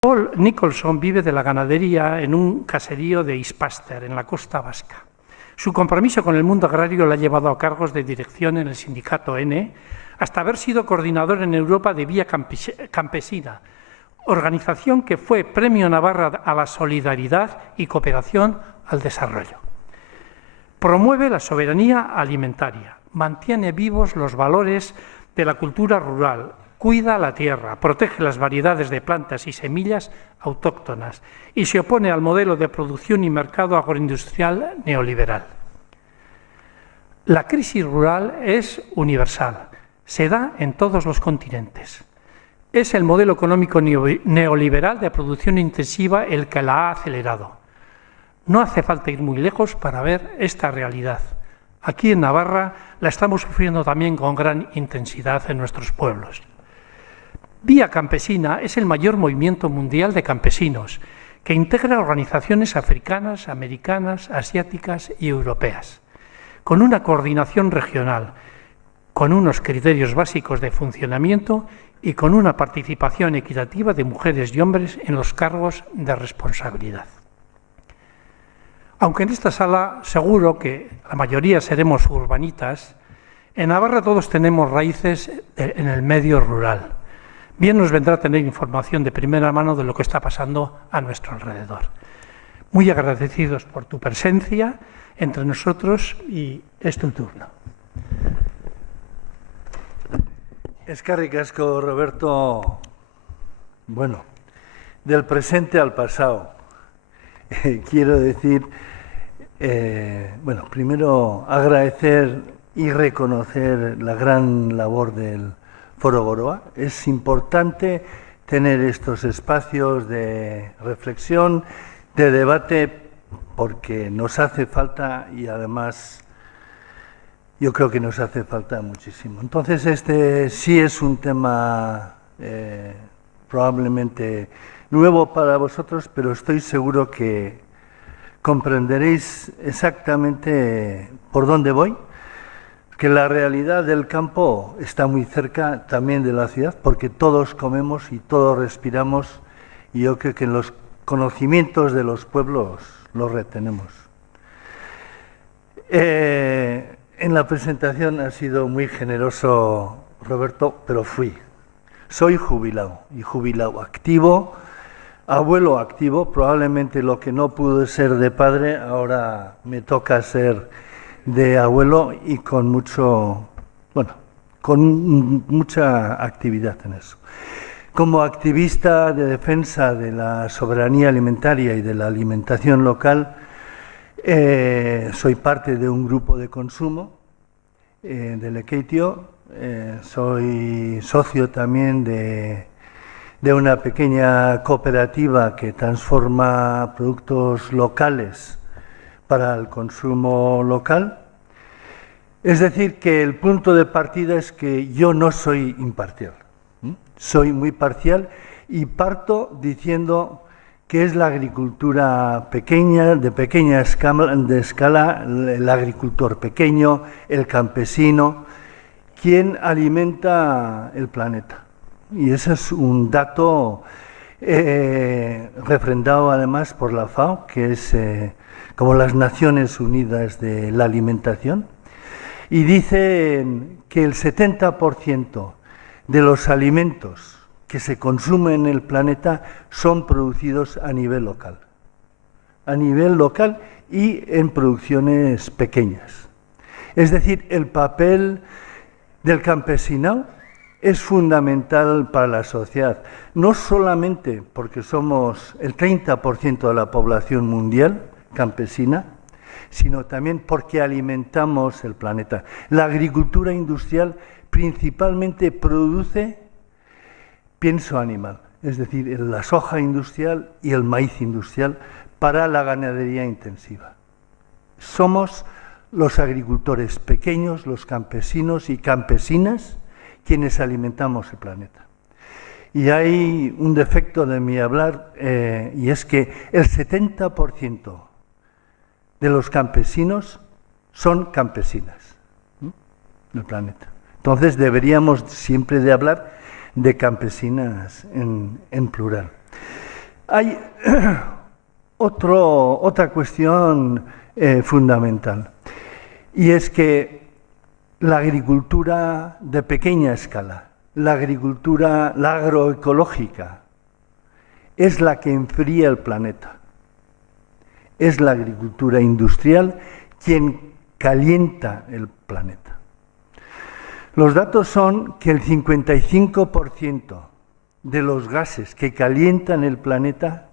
Paul Nicholson vive de la ganadería en un caserío de Ispaster, en la costa vasca. Su compromiso con el mundo agrario le ha llevado a cargos de dirección en el sindicato N, hasta haber sido coordinador en Europa de Vía Campesina, organización que fue Premio Navarra a la Solidaridad y Cooperación al Desarrollo. Promueve la soberanía alimentaria, mantiene vivos los valores de la cultura rural, cuida la tierra, protege las variedades de plantas y semillas autóctonas y se opone al modelo de producción y mercado agroindustrial neoliberal. La crisis rural es universal, se da en todos los continentes. Es el modelo económico neoliberal de producción intensiva el que la ha acelerado. No hace falta ir muy lejos para ver esta realidad. Aquí en Navarra la estamos sufriendo también con gran intensidad en nuestros pueblos. Vía Campesina es el mayor movimiento mundial de campesinos que integra organizaciones africanas, americanas, asiáticas y europeas, con una coordinación regional, con unos criterios básicos de funcionamiento y con una participación equitativa de mujeres y hombres en los cargos de responsabilidad. Aunque en esta sala seguro que la mayoría seremos urbanitas, en Navarra todos tenemos raíces en el medio rural. Bien nos vendrá tener información de primera mano de lo que está pasando a nuestro alrededor. Muy agradecidos por tu presencia entre nosotros y es tu turno. Eskerrik asko, Roberto. Bueno, del presente al pasado. Quiero decir, primero agradecer y reconocer la gran labor del Foro Goroa. Es importante tener estos espacios de reflexión, de debate, porque nos hace falta y además yo creo que nos hace falta muchísimo. Entonces este sí es un tema probablemente nuevo para vosotros, pero estoy seguro que comprenderéis exactamente por dónde voy, que la realidad del campo está muy cerca también de la ciudad, porque todos comemos y todos respiramos, y yo creo que los conocimientos de los pueblos los retenemos. En la presentación ha sido muy generoso Roberto, pero soy jubilado, y jubilado activo, abuelo activo, probablemente lo que no pude ser de padre, ahora me toca ser de abuelo y con mucha actividad en eso. Como activista de defensa de la soberanía alimentaria y de la alimentación local, soy parte de un grupo de consumo de Lekeitio, soy socio también de una pequeña cooperativa que transforma productos locales para el consumo local. Es decir, que el punto de partida es que yo no soy imparcial, soy muy parcial y parto diciendo que es la agricultura pequeña, de pequeña escala, el agricultor pequeño, el campesino, quien alimenta el planeta. Y ese es un dato refrendado además por la FAO, que es como las Naciones Unidas de la Alimentación, y dicen que el 70% de los alimentos que se consumen en el planeta son producidos a nivel local y en producciones pequeñas. Es decir, el papel del campesinado es fundamental para la sociedad, no solamente porque somos el 30% de la población mundial campesina, sino también porque alimentamos el planeta. La agricultura industrial principalmente produce pienso animal, es decir, la soja industrial y el maíz industrial para la ganadería intensiva. Somos los agricultores pequeños, los campesinos y campesinas, quienes alimentamos el planeta. Y hay un defecto de mi hablar, y es que el 70% de los campesinos son campesinas del planeta. Entonces deberíamos siempre de hablar de campesinas en plural. Hay otra cuestión fundamental, y es que la agricultura de pequeña escala, la agroecológica, es la que enfría el planeta. Es la agricultura industrial quien calienta el planeta. Los datos son que el 55% de los gases que calientan el planeta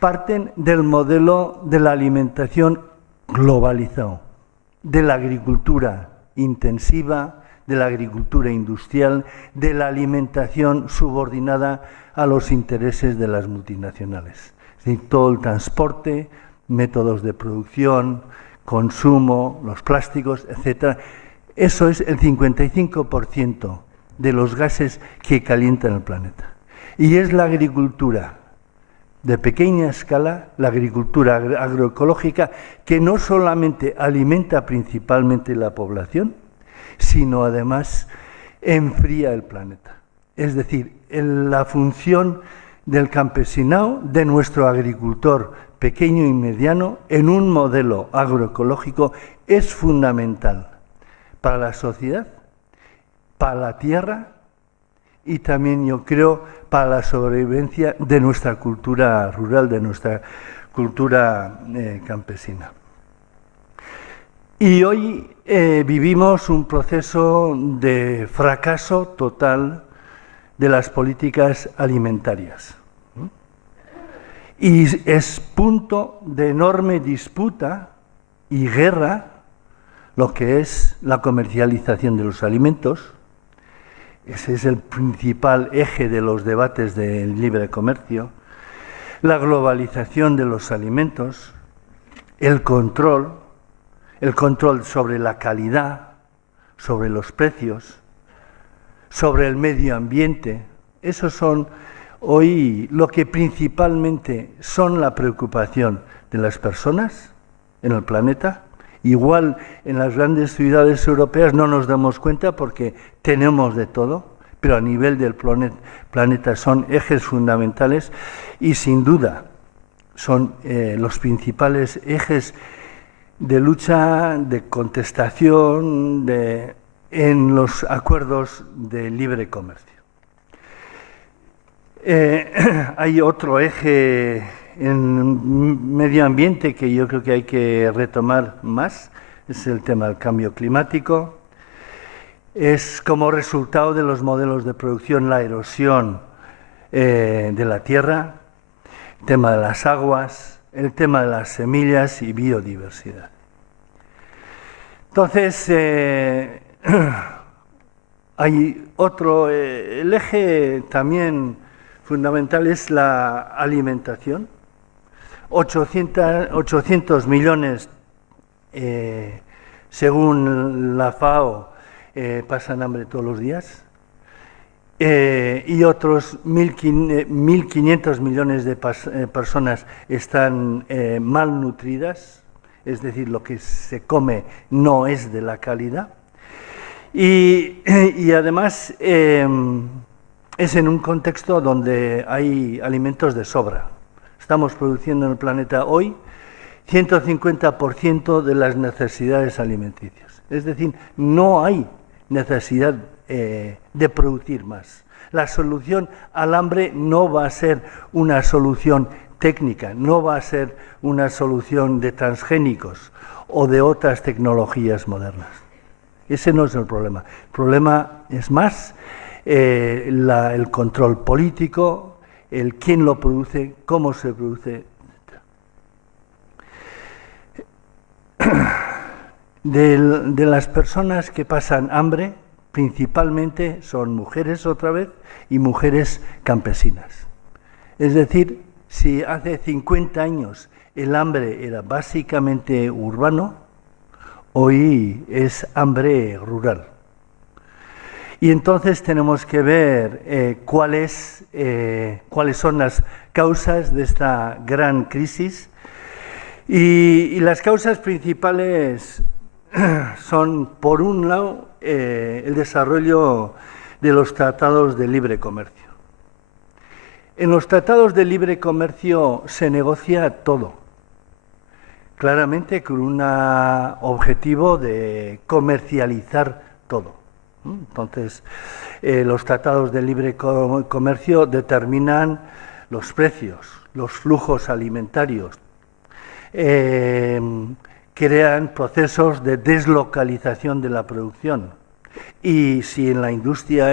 parten del modelo de la alimentación globalizado, de la agricultura intensiva, de la agricultura industrial, de la alimentación subordinada a los intereses de las multinacionales. Es decir, todo el transporte, métodos de producción, consumo, los plásticos, etc. Eso es el 55% de los gases que calientan el planeta. Y es la agricultura de pequeña escala, la agricultura agroecológica, que no solamente alimenta principalmente la población, sino además enfría el planeta. Es decir, la función del campesinado, de nuestro agricultor pequeño y mediano, en un modelo agroecológico, es fundamental para la sociedad, para la tierra y también, yo creo, para la sobrevivencia de nuestra cultura rural, de nuestra cultura campesina. Y hoy vivimos un proceso de fracaso total de las políticas alimentarias. Y es punto de enorme disputa y guerra lo que es la comercialización de los alimentos. Ese es el principal eje de los debates del libre comercio. La globalización de los alimentos, el control sobre la calidad, sobre los precios, sobre el medio ambiente. Esos son hoy lo que principalmente son la preocupación de las personas en el planeta. Igual en las grandes ciudades europeas no nos damos cuenta porque tenemos de todo, pero a nivel del planeta son ejes fundamentales y sin duda son los principales ejes de lucha, de contestación en los acuerdos de libre comercio. Hay otro eje en medio ambiente que yo creo que hay que retomar más, es el tema del cambio climático. Es como resultado de los modelos de producción la erosión de la tierra, el tema de las aguas, el tema de las semillas y biodiversidad. Entonces, hay otro, el eje también fundamental es la alimentación. 800 millones, según la FAO, pasan hambre todos los días. Y otros 1.500 millones de personas están malnutridas, es decir, lo que se come no es de la calidad. Y además es en un contexto donde hay alimentos de sobra. Estamos produciendo en el planeta hoy 150% de las necesidades alimenticias. Es decir, no hay necesidad de producir más. La solución al hambre no va a ser una solución técnica, no va a ser una solución de transgénicos o de otras tecnologías modernas. Ese no es el problema. El problema es más el control político, el quién lo produce, cómo se produce, etc. De las personas que pasan hambre, principalmente son mujeres otra vez y mujeres campesinas. Es decir, si hace 50 años el hambre era básicamente urbano, hoy es hambre rural. Y entonces tenemos que ver cuáles son las causas de esta gran crisis. Y las causas principales son, por un lado, el desarrollo de los tratados de libre comercio. En los tratados de libre comercio se negocia todo, claramente con un objetivo de comercializar todo. Entonces, los tratados de libre comercio determinan los precios, los flujos alimentarios, crean procesos de deslocalización de la producción. Y si en la industria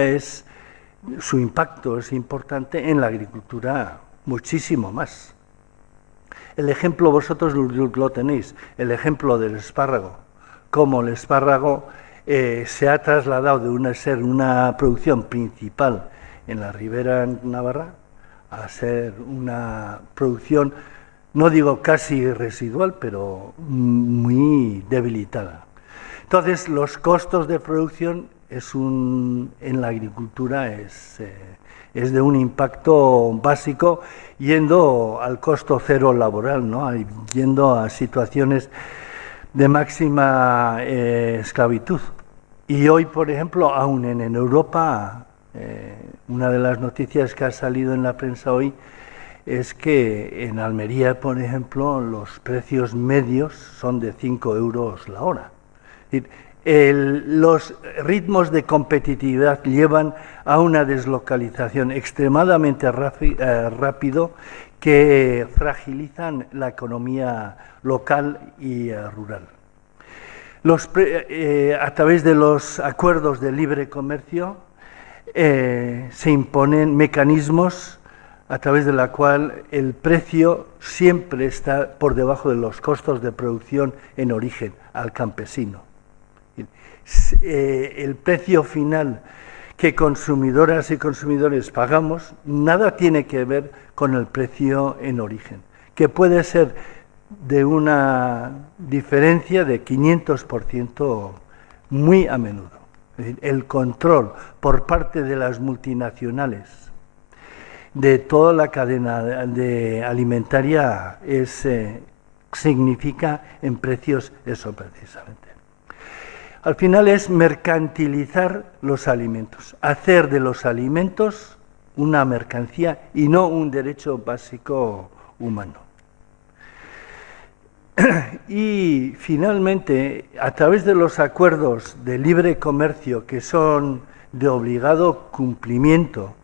su impacto es importante, en la agricultura muchísimo más. El ejemplo, vosotros lo tenéis, el ejemplo del espárrago, cómo el espárrago se ha trasladado de ser una producción principal en la Ribera Navarra a ser una producción, no digo casi residual, pero muy debilitada. Entonces, los costos de producción en la agricultura es de un impacto básico, yendo al costo cero laboral, ¿no? Yendo a situaciones de máxima esclavitud. Y hoy, por ejemplo, aún en Europa, una de las noticias que ha salido en la prensa hoy es que en Almería, por ejemplo, los precios medios son de 5 euros la hora. Es decir, los ritmos de competitividad llevan a una deslocalización extremadamente rápido que fragilizan la economía local y rural. A través de los acuerdos de libre comercio se imponen mecanismos a través de la cual el precio siempre está por debajo de los costos de producción en origen al campesino. El precio final que consumidoras y consumidores pagamos nada tiene que ver con el precio en origen, que puede ser de una diferencia de 500% muy a menudo. Es decir, el control por parte de las multinacionales de toda la cadena alimentaria significa en precios eso precisamente. Al final es mercantilizar los alimentos, hacer de los alimentos una mercancía y no un derecho básico humano. Y finalmente, a través de los acuerdos de libre comercio que son de obligado cumplimiento,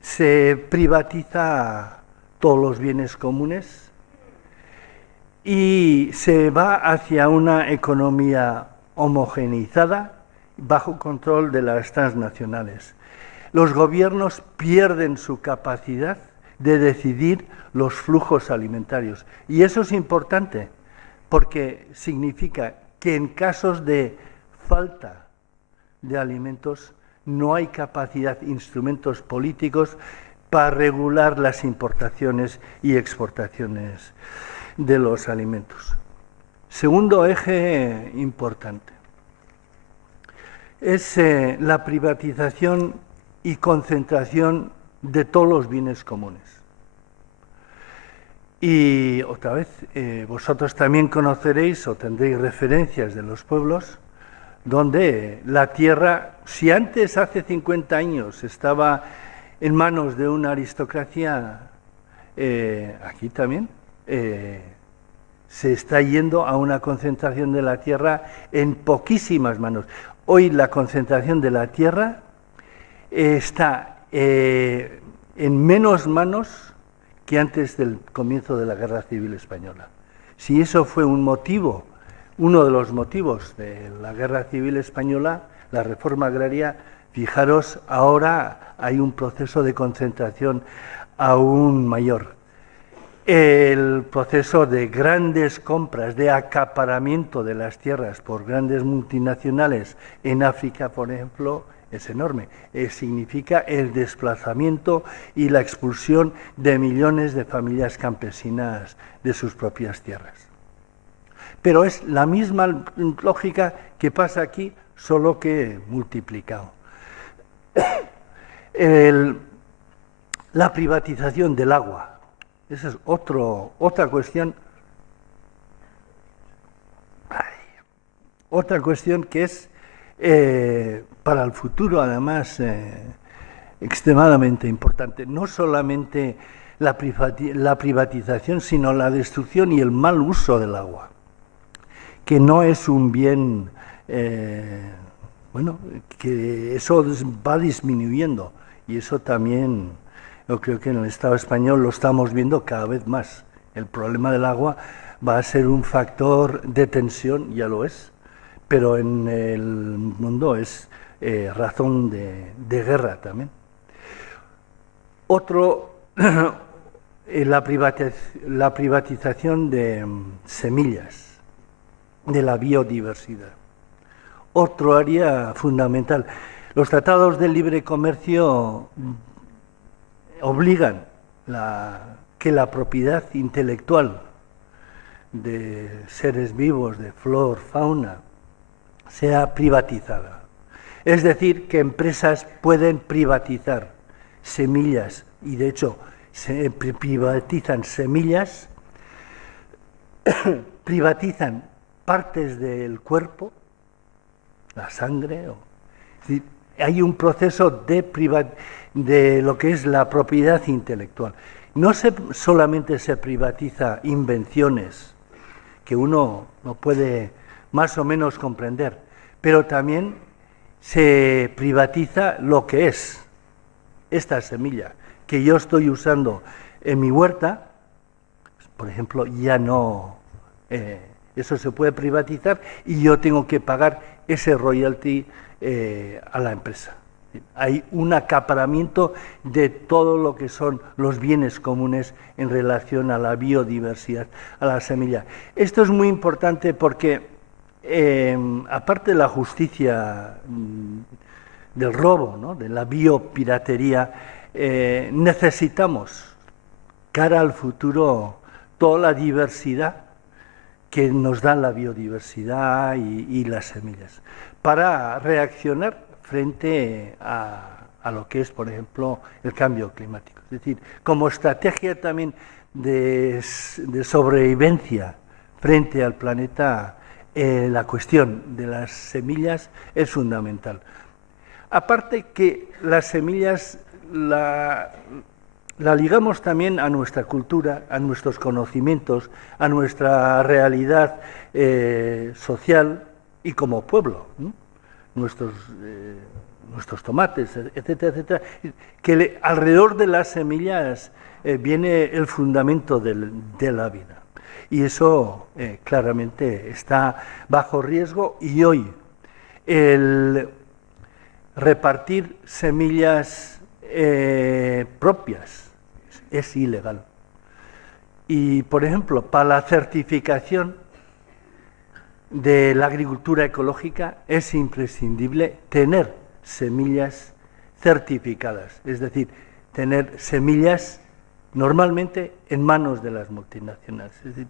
se privatiza todos los bienes comunes y se va hacia una economía homogeneizada bajo control de las transnacionales. Los gobiernos pierden su capacidad de decidir los flujos alimentarios. Y eso es importante porque significa que en casos de falta de alimentos no hay capacidad, instrumentos políticos para regular las importaciones y exportaciones de los alimentos. Segundo eje importante es la privatización y concentración de todos los bienes comunes. Y otra vez, vosotros también conoceréis o tendréis referencias de los pueblos donde la tierra, si antes, hace 50 años, estaba en manos de una aristocracia, aquí también se está yendo a una concentración de la tierra en poquísimas manos. Hoy la concentración de la tierra está en menos manos que antes del comienzo de la Guerra Civil Española. Si eso fue un motivo, uno de los motivos de la Guerra Civil Española, la reforma agraria, fijaros, ahora hay un proceso de concentración aún mayor. El proceso de grandes compras, de acaparamiento de las tierras por grandes multinacionales en África, por ejemplo, es enorme. Significa el desplazamiento y la expulsión de millones de familias campesinas de sus propias tierras. Pero es la misma lógica que pasa aquí, solo que multiplicado. La privatización del agua. Esa es otra cuestión. Otra cuestión que es para el futuro, además, extremadamente importante. No solamente la privatización, sino la destrucción y el mal uso del agua, que no es un bien, que eso va disminuyendo, y eso también yo creo que en el Estado español lo estamos viendo cada vez más. El problema del agua va a ser un factor de tensión, ya lo es, pero en el mundo es razón de guerra también. Otro, la privatización de semillas, de la biodiversidad. Otro área fundamental. Los tratados de libre comercio obligan que la propiedad intelectual de seres vivos, de flora, fauna, sea privatizada. Es decir, que empresas pueden privatizar semillas, y de hecho se privatizan semillas, privatizan partes del cuerpo, la sangre. Es decir, hay un proceso de lo que es la propiedad intelectual. No solamente se privatiza invenciones que uno no puede más o menos comprender, pero también se privatiza lo que es esta semilla que yo estoy usando en mi huerta. Por ejemplo, ya no, eso se puede privatizar y yo tengo que pagar ese royalty a la empresa. Hay un acaparamiento de todo lo que son los bienes comunes en relación a la biodiversidad, a la semilla. Esto es muy importante porque, aparte de la justicia del robo, ¿no?, de la biopiratería, necesitamos, cara al futuro, toda la diversidad que nos da la biodiversidad y las semillas, para reaccionar frente a lo que es, por ejemplo, el cambio climático. Es decir, como estrategia también de sobrevivencia frente al planeta, la cuestión de las semillas es fundamental. Aparte que las semillas la ligamos también a nuestra cultura, a nuestros conocimientos, a nuestra realidad social y como pueblo, ¿no? Nuestros tomates, etcétera, etcétera, que alrededor de las semillas viene el fundamento de la vida. Y eso claramente está bajo riesgo, y hoy el repartir semillas propias es ilegal. Y, por ejemplo, para la certificación de la agricultura ecológica es imprescindible tener semillas certificadas, es decir, tener semillas normalmente en manos de las multinacionales. Es decir,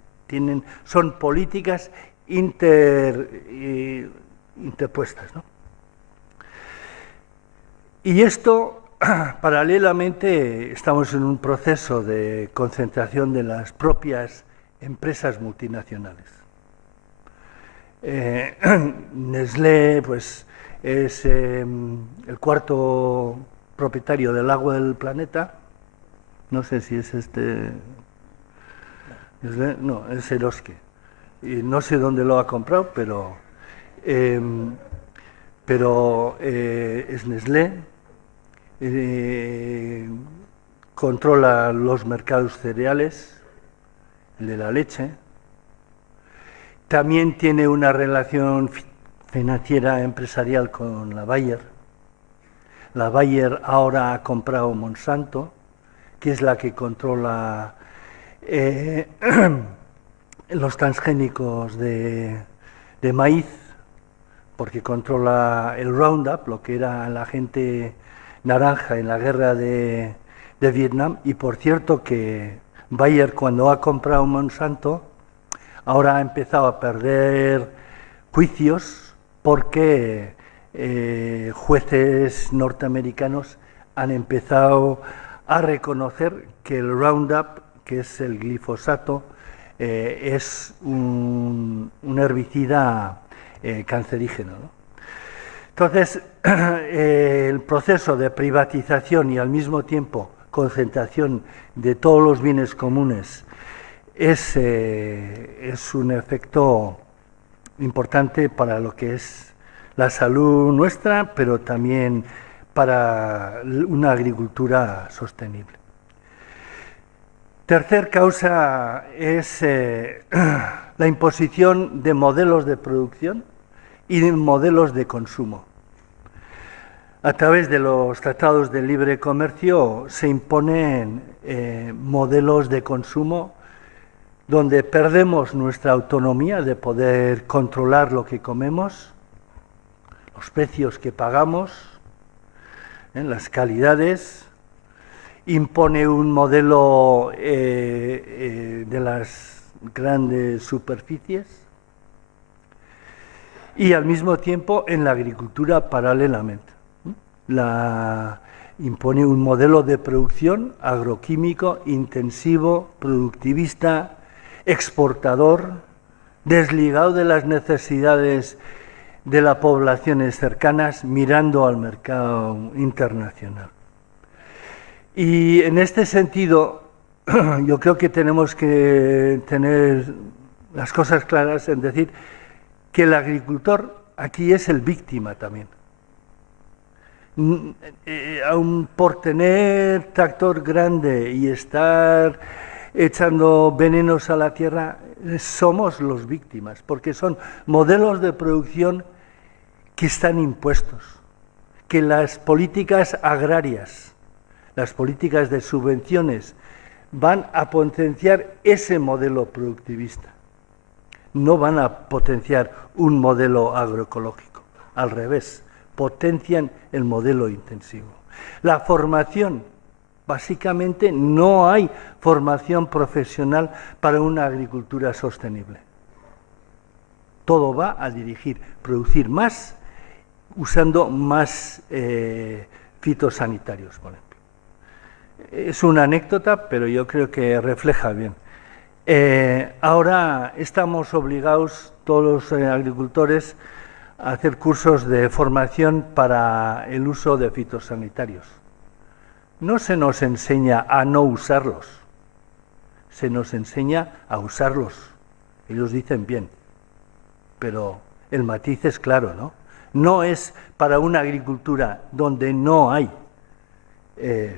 son políticas interpuestas, ¿no? Y esto, paralelamente, estamos en un proceso de concentración de las propias empresas multinacionales. Nestlé, pues, es el cuarto propietario del agua del planeta. No sé si es Nestlé, no, es Eroski. Y no sé dónde lo ha comprado, pero es Nestlé. Controla los mercados cereales, el de la leche. También tiene una relación financiera empresarial con la Bayer. La Bayer ahora ha comprado Monsanto, que es la que controla los transgénicos de maíz, porque controla el Roundup, lo que era la gente naranja en la guerra de Vietnam. Y por cierto que Bayer, cuando ha comprado Monsanto, ahora ha empezado a perder juicios porque jueces norteamericanos han empezado a reconocer que el Roundup, que es el glifosato, es un herbicida cancerígeno, ¿no? Entonces, el proceso de privatización y al mismo tiempo concentración de todos los bienes comunes es un efecto importante para lo que es la salud nuestra, pero también para una agricultura sostenible. Tercer causa es la imposición de modelos de producción y de modelos de consumo. A través de los tratados de libre comercio se imponen modelos de consumo donde perdemos nuestra autonomía de poder controlar lo que comemos, los precios que pagamos, las calidades. Impone un modelo de las grandes superficies y al mismo tiempo en la agricultura paralelamente. Impone un modelo de producción agroquímico intensivo, productivista, exportador, desligado de las necesidades de las poblaciones cercanas, mirando al mercado internacional. Y en este sentido, yo creo que tenemos que tener las cosas claras en decir que el agricultor aquí es el víctima también. Aun por tener tractor grande y estar echando venenos a la tierra, somos los víctimas, porque son modelos de producción que están impuestos, que las políticas agrarias, las políticas de subvenciones van a potenciar ese modelo productivista, no van a potenciar un modelo agroecológico, al revés, potencian el modelo intensivo. La formación, básicamente no hay formación profesional para una agricultura sostenible. Todo va a dirigir, producir más, usando más fitosanitarios, por ejemplo. Es una anécdota, pero yo creo que refleja bien. Ahora estamos obligados, todos los agricultores, a hacer cursos de formación para el uso de fitosanitarios. No se nos enseña a no usarlos, se nos enseña a usarlos. Ellos dicen bien, pero el matiz es claro, ¿no? No es para una agricultura donde no hay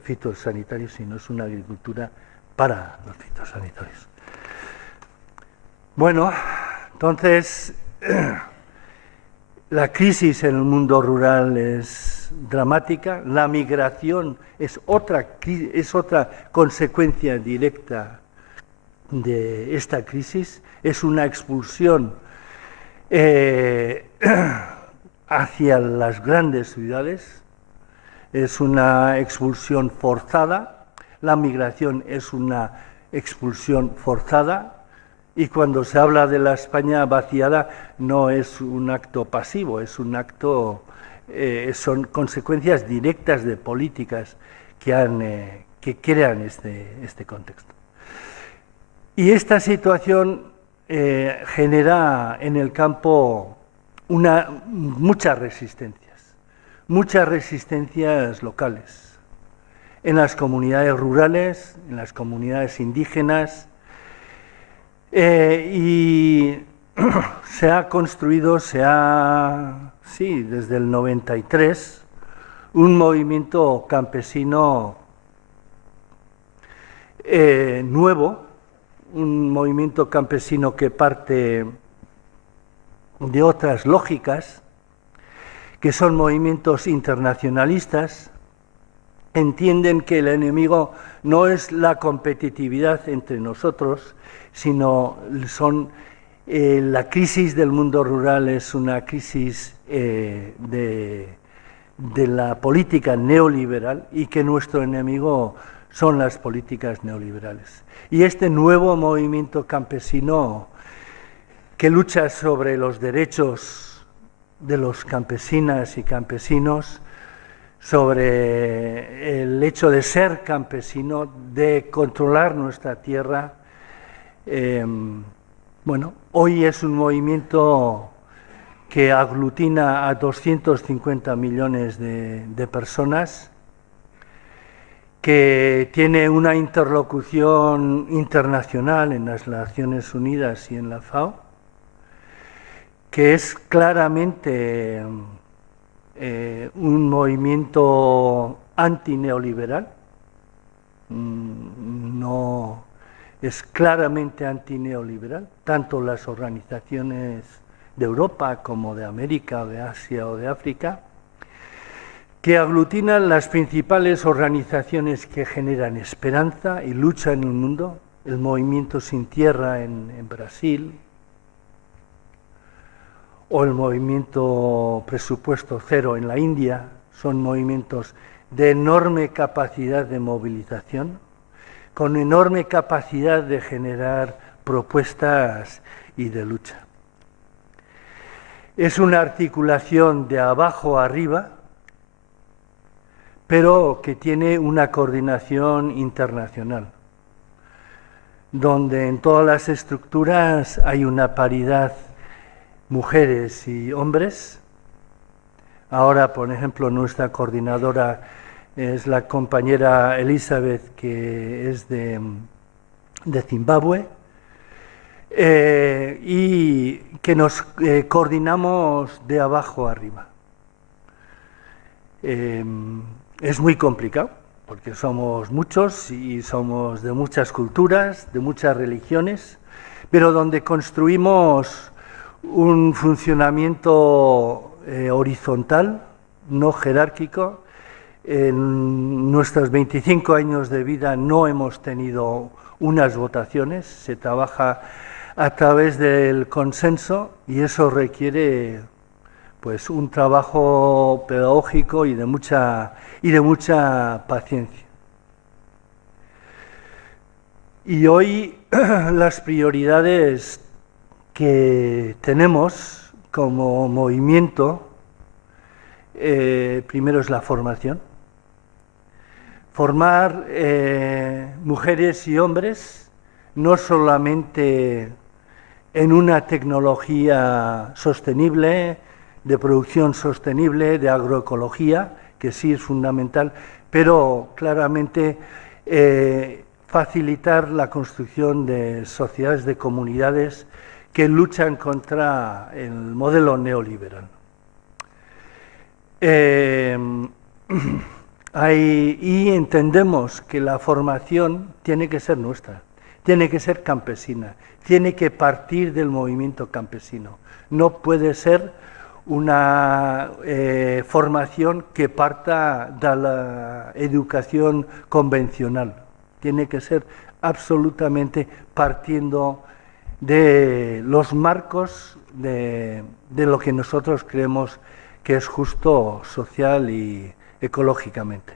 fitosanitarios, sino es una agricultura para los fitosanitarios. Bueno, entonces la crisis en el mundo rural es dramática, la migración es otra consecuencia directa de esta crisis, es una expulsión hacia las grandes ciudades, es una expulsión forzada, la migración es una expulsión forzada, y cuando se habla de la España vaciada no es un acto pasivo, es un acto, son consecuencias directas de políticas que crean este contexto. Y esta situación genera en el campo muchas resistencias locales, en las comunidades rurales, en las comunidades indígenas, y se ha construido, desde el 93, un movimiento campesino nuevo, un movimiento campesino que parte de otras lógicas, que son movimientos internacionalistas, entienden que el enemigo no es la competitividad entre nosotros, sino la crisis del mundo rural es una crisis de la política neoliberal y que nuestro enemigo son las políticas neoliberales. Y este nuevo movimiento campesino que lucha sobre los derechos de los campesinas y campesinos, sobre el hecho de ser campesino, de controlar nuestra tierra. Hoy es un movimiento que aglutina a 250 millones de personas, que tiene una interlocución internacional en las Naciones Unidas y en la FAO, que es claramente un movimiento antineoliberal, no es claramente antineoliberal, tanto las organizaciones de Europa como de América, de Asia o de África, que aglutinan las principales organizaciones que generan esperanza y lucha en el mundo, el Movimiento Sin Tierra en Brasil, o el Movimiento Presupuesto Cero en la India, son movimientos de enorme capacidad de movilización, con enorme capacidad de generar propuestas y de lucha. Es una articulación de abajo a arriba, pero que tiene una coordinación internacional, donde en todas las estructuras hay una paridad mujeres y hombres. Ahora, por ejemplo, nuestra coordinadora es la compañera Elizabeth, que es de Zimbabue, y que nos coordinamos de abajo arriba. Es muy complicado, porque somos muchos y somos de muchas culturas, de muchas religiones, pero donde construimos un funcionamiento horizontal, no jerárquico. En nuestros 25 años de vida no hemos tenido unas votaciones, se trabaja a través del consenso y eso requiere pues un trabajo pedagógico y de mucha paciencia. Y hoy las prioridades que tenemos como movimiento, primero es la formación. Formar mujeres y hombres, no solamente en una tecnología sostenible, de producción sostenible, de agroecología, que sí es fundamental, pero claramente facilitar la construcción de sociedades, de comunidades que luchan contra el modelo neoliberal. Y entendemos que la formación tiene que ser nuestra, tiene que ser campesina, tiene que partir del movimiento campesino. No puede ser una formación que parta de la educación convencional. Tiene que ser absolutamente partiendo de los marcos de lo que nosotros creemos que es justo social y ecológicamente.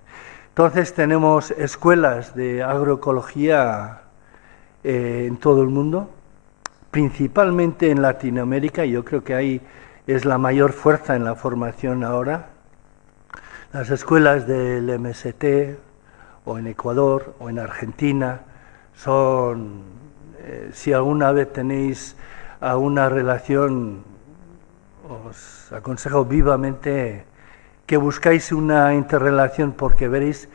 Entonces tenemos escuelas de agroecología en todo el mundo, principalmente en Latinoamérica. Yo creo que ahí es la mayor fuerza en la formación ahora. Las escuelas del MST, o en Ecuador, o en Argentina, son... si alguna vez tenéis alguna relación, os aconsejo vivamente que buscáis una interrelación, porque veréis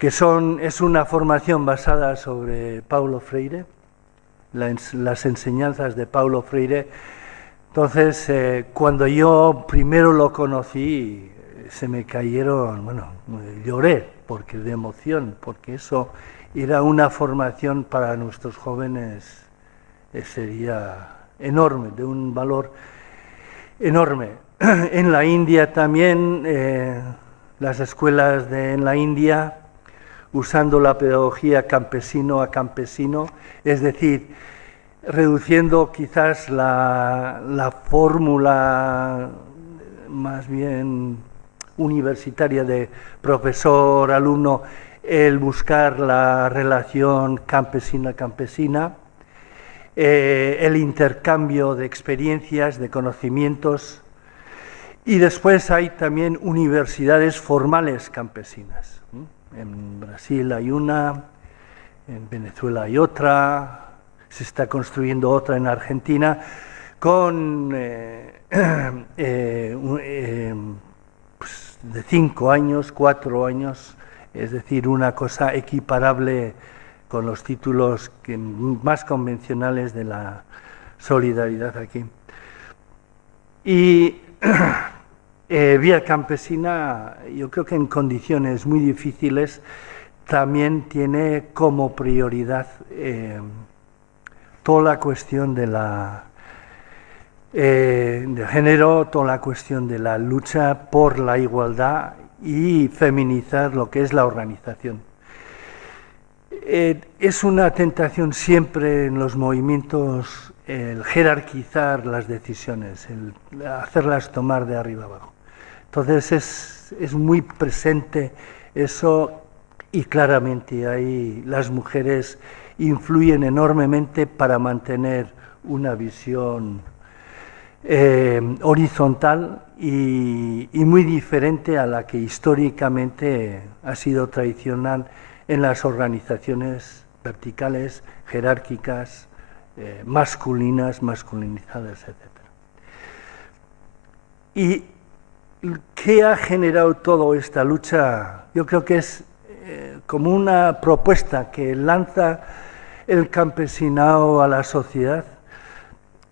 que es una formación basada sobre Paulo Freire, las enseñanzas de Paulo Freire. Entonces, cuando yo primero lo conocí, se me cayeron, lloré porque de emoción, porque eso era una formación para nuestros jóvenes, sería enorme, de un valor enorme. En la India también, las escuelas en la India, usando la pedagogía campesino a campesino, es decir, reduciendo quizás la fórmula más bien universitaria de profesor-alumno, el buscar la relación campesina-campesina, el intercambio de experiencias, de conocimientos, y después hay también universidades formales campesinas. En Brasil hay una, en Venezuela hay otra, se está construyendo otra en Argentina, con pues de 5 años, 4 años, es decir, una cosa equiparable con los títulos más convencionales de la solidaridad aquí. Y Vía Campesina, yo creo que en condiciones muy difíciles, también tiene como prioridad toda la cuestión de género, toda la cuestión de la lucha por la igualdad y feminizar lo que es la organización. Es una tentación siempre en los movimientos el jerarquizar las decisiones, el hacerlas tomar de arriba abajo. Entonces es muy presente eso, y claramente ahí las mujeres influyen enormemente para mantener una visión horizontal y muy diferente a la que históricamente ha sido tradicional en las organizaciones verticales, jerárquicas, masculinas, masculinizadas, etc. ¿Y qué ha generado toda esta lucha? Yo creo que es como una propuesta que lanza el campesinado a la sociedad,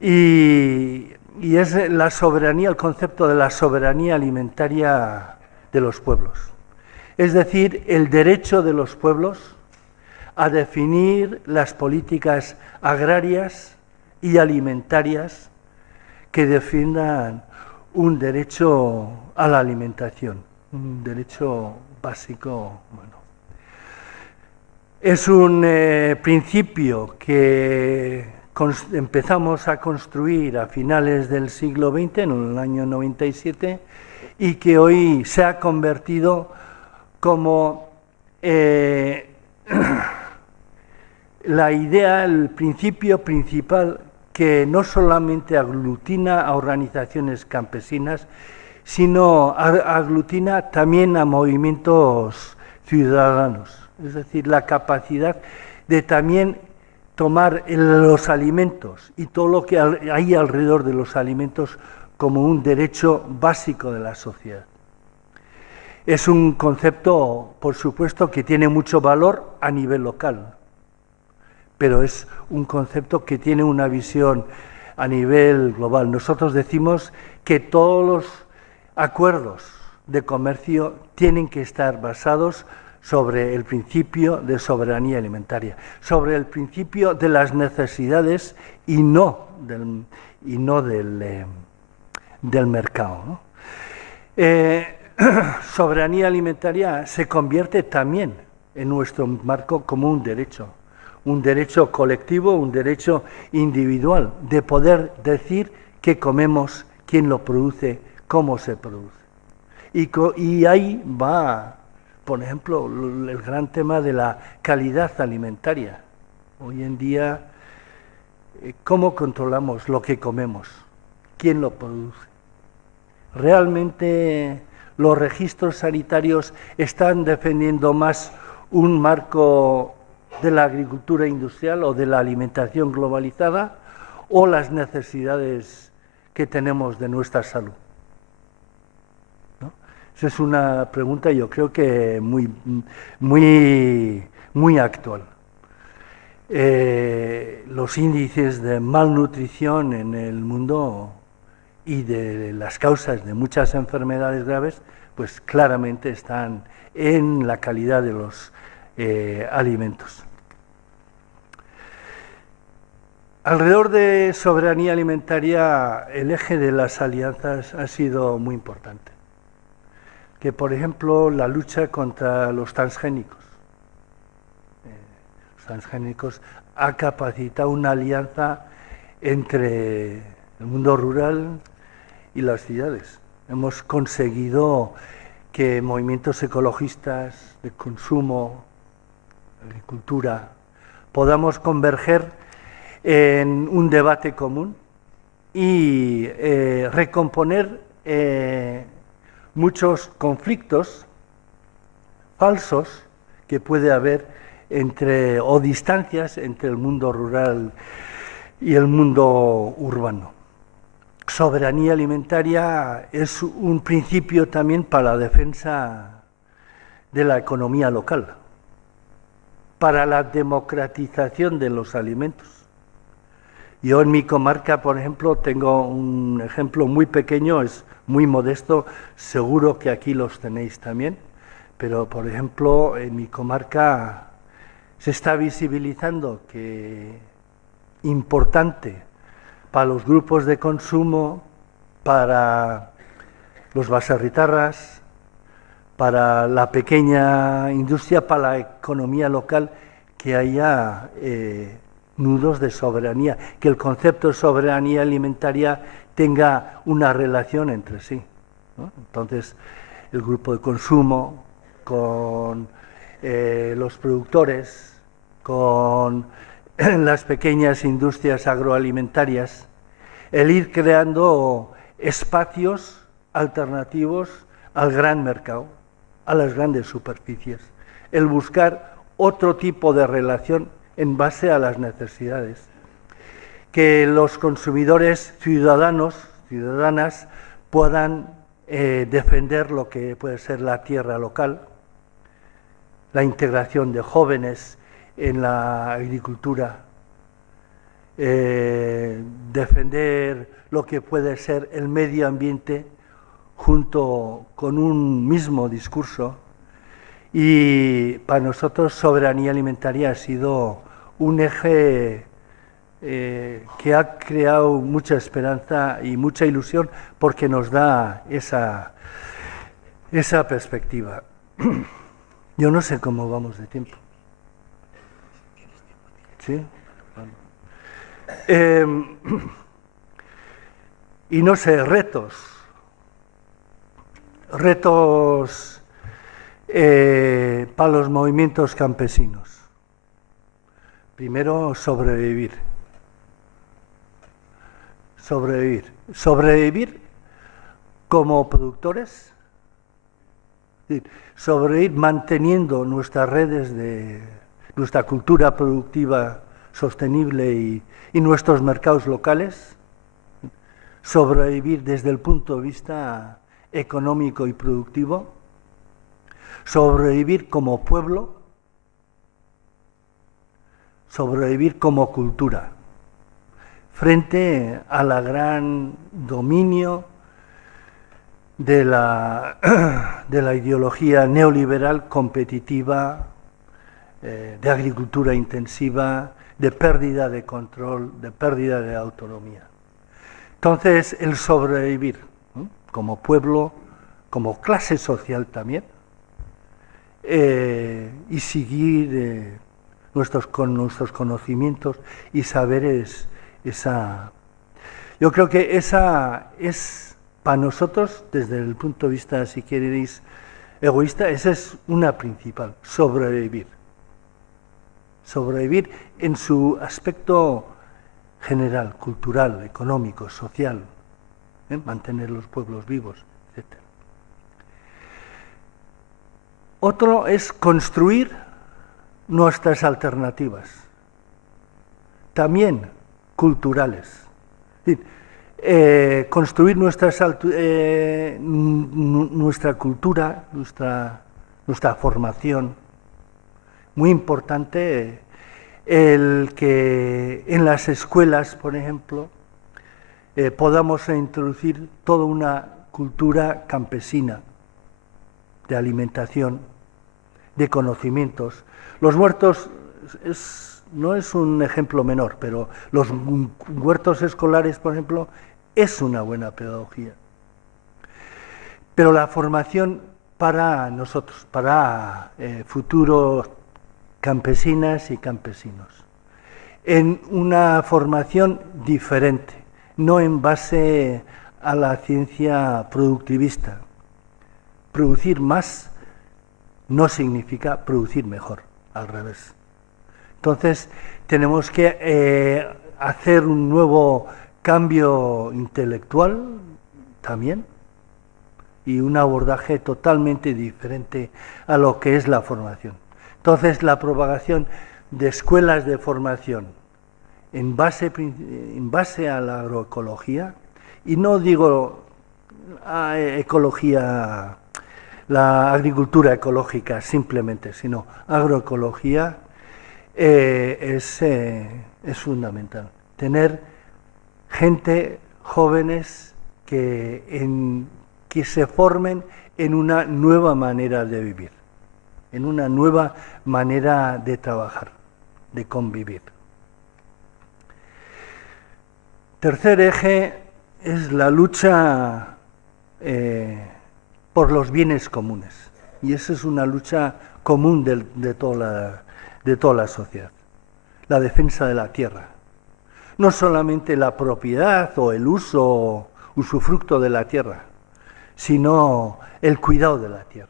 y es la soberanía, el concepto de la soberanía alimentaria de los pueblos. Es decir, el derecho de los pueblos a definir las políticas agrarias y alimentarias que defiendan un derecho a la alimentación, un derecho básico. Bueno, es un principio que empezamos a construir a finales del siglo XX, en el año 97, y que hoy se ha convertido como la idea, el principio principal que no solamente aglutina a organizaciones campesinas, sino aglutina también a movimientos ciudadanos. Es decir, la capacidad de también tomar los alimentos y todo lo que hay alrededor de los alimentos como un derecho básico de la sociedad. Es un concepto, por supuesto, que tiene mucho valor a nivel local, pero es un concepto que tiene una visión a nivel global. Nosotros decimos que todos los acuerdos de comercio tienen que estar basados sobre el principio de soberanía alimentaria, sobre el principio de las necesidades y no del mercado, ¿no? Soberanía alimentaria se convierte también en nuestro marco como un derecho colectivo, un derecho individual, de poder decir qué comemos, quién lo produce, cómo se produce. Y ahí va, por ejemplo, el gran tema de la calidad alimentaria. Hoy en día, ¿cómo controlamos lo que comemos? ¿Quién lo produce? ¿Realmente los registros sanitarios están defendiendo más un marco de la agricultura industrial o de la alimentación globalizada, o las necesidades que tenemos de nuestra salud? ¿No? Esa es una pregunta, yo creo que muy actual. Los índices de malnutrición en el mundo y de las causas de muchas enfermedades graves, pues claramente están en la calidad de los alimentos. Alrededor de soberanía alimentaria, el eje de las alianzas ha sido muy importante. Que, por ejemplo, la lucha contra los transgénicos. Los transgénicos ha capacitado una alianza entre el mundo rural y las ciudades. Hemos conseguido que movimientos ecologistas, de consumo, agricultura, podamos converger en un debate común y recomponer muchos conflictos falsos que puede haber o distancias entre el mundo rural y el mundo urbano. soberanía alimentaria es un principio también para la defensa de la economía local, para la democratización de los alimentos. Yo en mi comarca, por ejemplo, tengo un ejemplo muy pequeño, es muy modesto, seguro que aquí los tenéis también, pero por ejemplo en mi comarca se está visibilizando que importante para los grupos de consumo, para los baserritarras, para la pequeña industria, para la economía local, que haya nudos de soberanía, que el concepto de soberanía alimentaria tenga una relación entre sí, ¿no? Entonces, el grupo de consumo, con los productores, con las pequeñas industrias agroalimentarias, el ir creando espacios alternativos al gran mercado, a las grandes superficies, el buscar otro tipo de relación en base a las necesidades, que los consumidores ciudadanas puedan defender lo que puede ser la tierra local, la integración de jóvenes en la agricultura, defender lo que puede ser el medio ambiente junto con un mismo discurso. Y para nosotros soberanía alimentaria ha sido un eje que ha creado mucha esperanza y mucha ilusión, porque nos da esa perspectiva. Yo no sé cómo vamos de tiempo. ¿Sí? Y no sé, retos para los movimientos campesinos. Primero, sobrevivir. Sobrevivir como productores, sobrevivir manteniendo nuestras redes de nuestra cultura productiva sostenible y nuestros mercados locales, sobrevivir desde el punto de vista económico y productivo, sobrevivir como pueblo, sobrevivir como cultura, frente a la gran dominio de la ideología neoliberal competitiva, de agricultura intensiva, de pérdida de control, de pérdida de autonomía. Entonces, el sobrevivir, ¿no?, como pueblo, como clase social también, y seguir con nuestros conocimientos y saberes, yo creo que esa es, para nosotros, desde el punto de vista, si queréis, egoísta, esa es una principal, sobrevivir. Sobrevivir en su aspecto general, cultural, económico, social, mantener los pueblos vivos, etc. Otro es construir nuestras alternativas, también culturales. Es decir, construir nuestra cultura, nuestra formación. Muy importante el que en las escuelas, por ejemplo, podamos introducir toda una cultura campesina de alimentación, de conocimientos. Los huertos no es un ejemplo menor, pero los huertos escolares, por ejemplo, es una buena pedagogía. Pero la formación para nosotros, para futuros campesinas y campesinos, en una formación diferente, no en base a la ciencia productivista. Producir más no significa producir mejor, al revés. Entonces, tenemos que hacer un nuevo cambio intelectual también y un abordaje totalmente diferente a lo que es la formación. Entonces, la propagación de escuelas de formación en base a la agroecología Y no digo ecología, la agricultura ecológica simplemente, sino agroecología, es fundamental. Tener gente, jóvenes, que se formen en una nueva manera de vivir, en una nueva manera de trabajar, de convivir. Tercer eje es la lucha por los bienes comunes. Y esa es una lucha común de toda la sociedad. La defensa de la tierra. No solamente la propiedad o el uso, usufructo de la tierra, sino el cuidado de la tierra.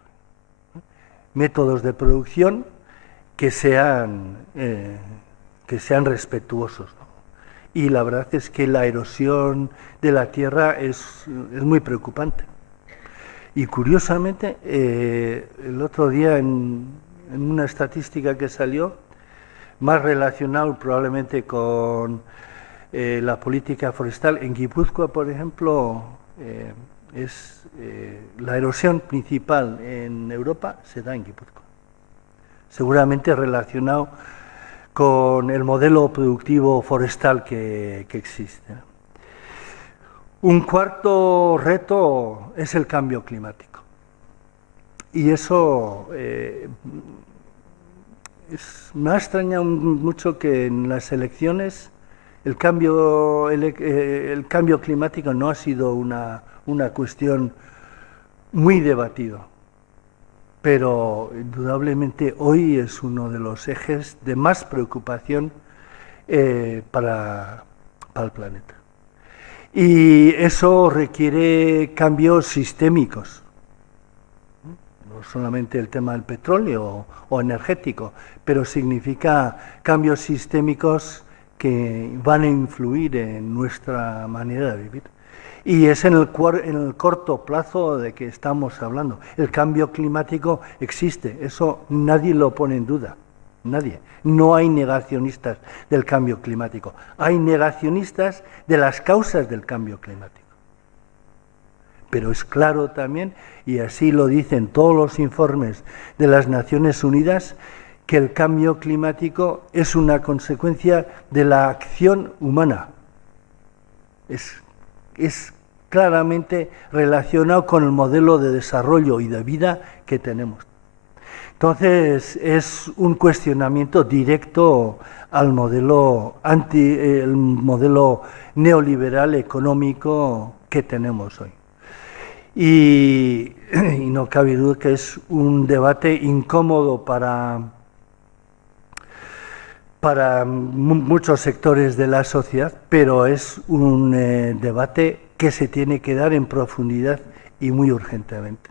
Métodos de producción que sean respetuosos, ¿no? Y la verdad es que la erosión de la tierra es muy preocupante. Y curiosamente, el otro día en una estadística que salió, más relacionado probablemente con la política forestal, en Guipúzcoa, por ejemplo, la erosión principal en Europa se da en Guipúzcoa. Seguramente relacionado con el modelo productivo forestal que existe. Un cuarto reto es el cambio climático. Y eso me ha extrañado mucho que en las elecciones el cambio climático no ha sido una cuestión muy debatida. Pero indudablemente hoy es uno de los ejes de más preocupación para el planeta. Y eso requiere cambios sistémicos, no solamente el tema del petróleo o energético, pero significa cambios sistémicos que van a influir en nuestra manera de vivir. Y es en el corto plazo de que estamos hablando. El cambio climático existe, eso nadie lo pone en duda, nadie. No hay negacionistas del cambio climático, hay negacionistas de las causas del cambio climático. Pero es claro también, y así lo dicen todos los informes de las Naciones Unidas, que el cambio climático es una consecuencia de la acción humana. Es claramente relacionado con el modelo de desarrollo y de vida que tenemos. Entonces, es un cuestionamiento directo al modelo el modelo neoliberal económico que tenemos hoy. Y no cabe duda que es un debate incómodo para muchos sectores de la sociedad, pero es un debate que se tiene que dar en profundidad y muy urgentemente.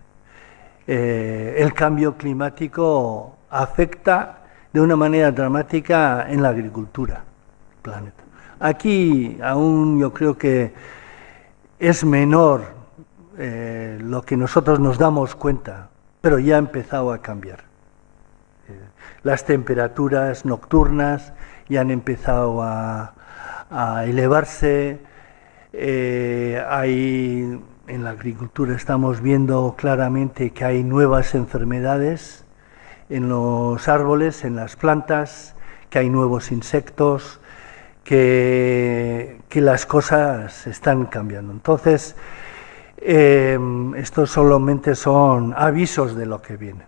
El cambio climático afecta de una manera dramática en la agricultura del planeta. Aquí aún yo creo que es menor lo que nosotros nos damos cuenta, pero ya ha empezado a cambiar. Las temperaturas nocturnas ya han empezado a elevarse. En la agricultura estamos viendo claramente que hay nuevas enfermedades en los árboles, en las plantas, que hay nuevos insectos, que las cosas están cambiando. Entonces, estos solamente son avisos de lo que viene.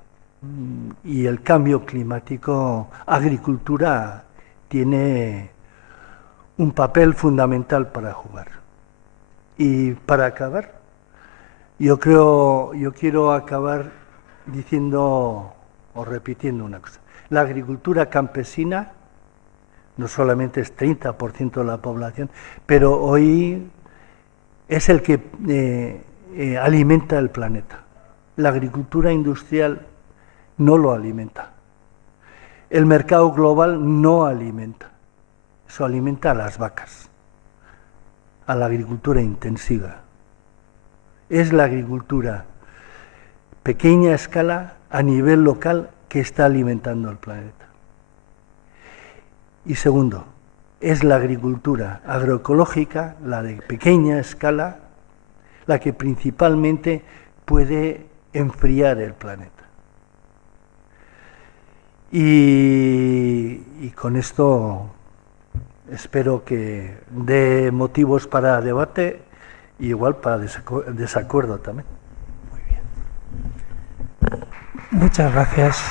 Y el cambio climático, agricultura tiene un papel fundamental para jugar. Y para acabar, yo quiero acabar diciendo o repitiendo una cosa. La agricultura campesina no solamente es 30% de la población, pero hoy es el que alimenta el planeta. La agricultura industrial no lo alimenta. El mercado global no alimenta. Eso alimenta a las vacas, a la agricultura intensiva. Es la agricultura pequeña escala a nivel local que está alimentando al planeta. Y segundo, es la agricultura agroecológica, la de pequeña escala, la que principalmente puede enfriar el planeta. Y con esto espero que dé motivos para debate y igual para desacuerdo también. Muy bien. Muchas gracias.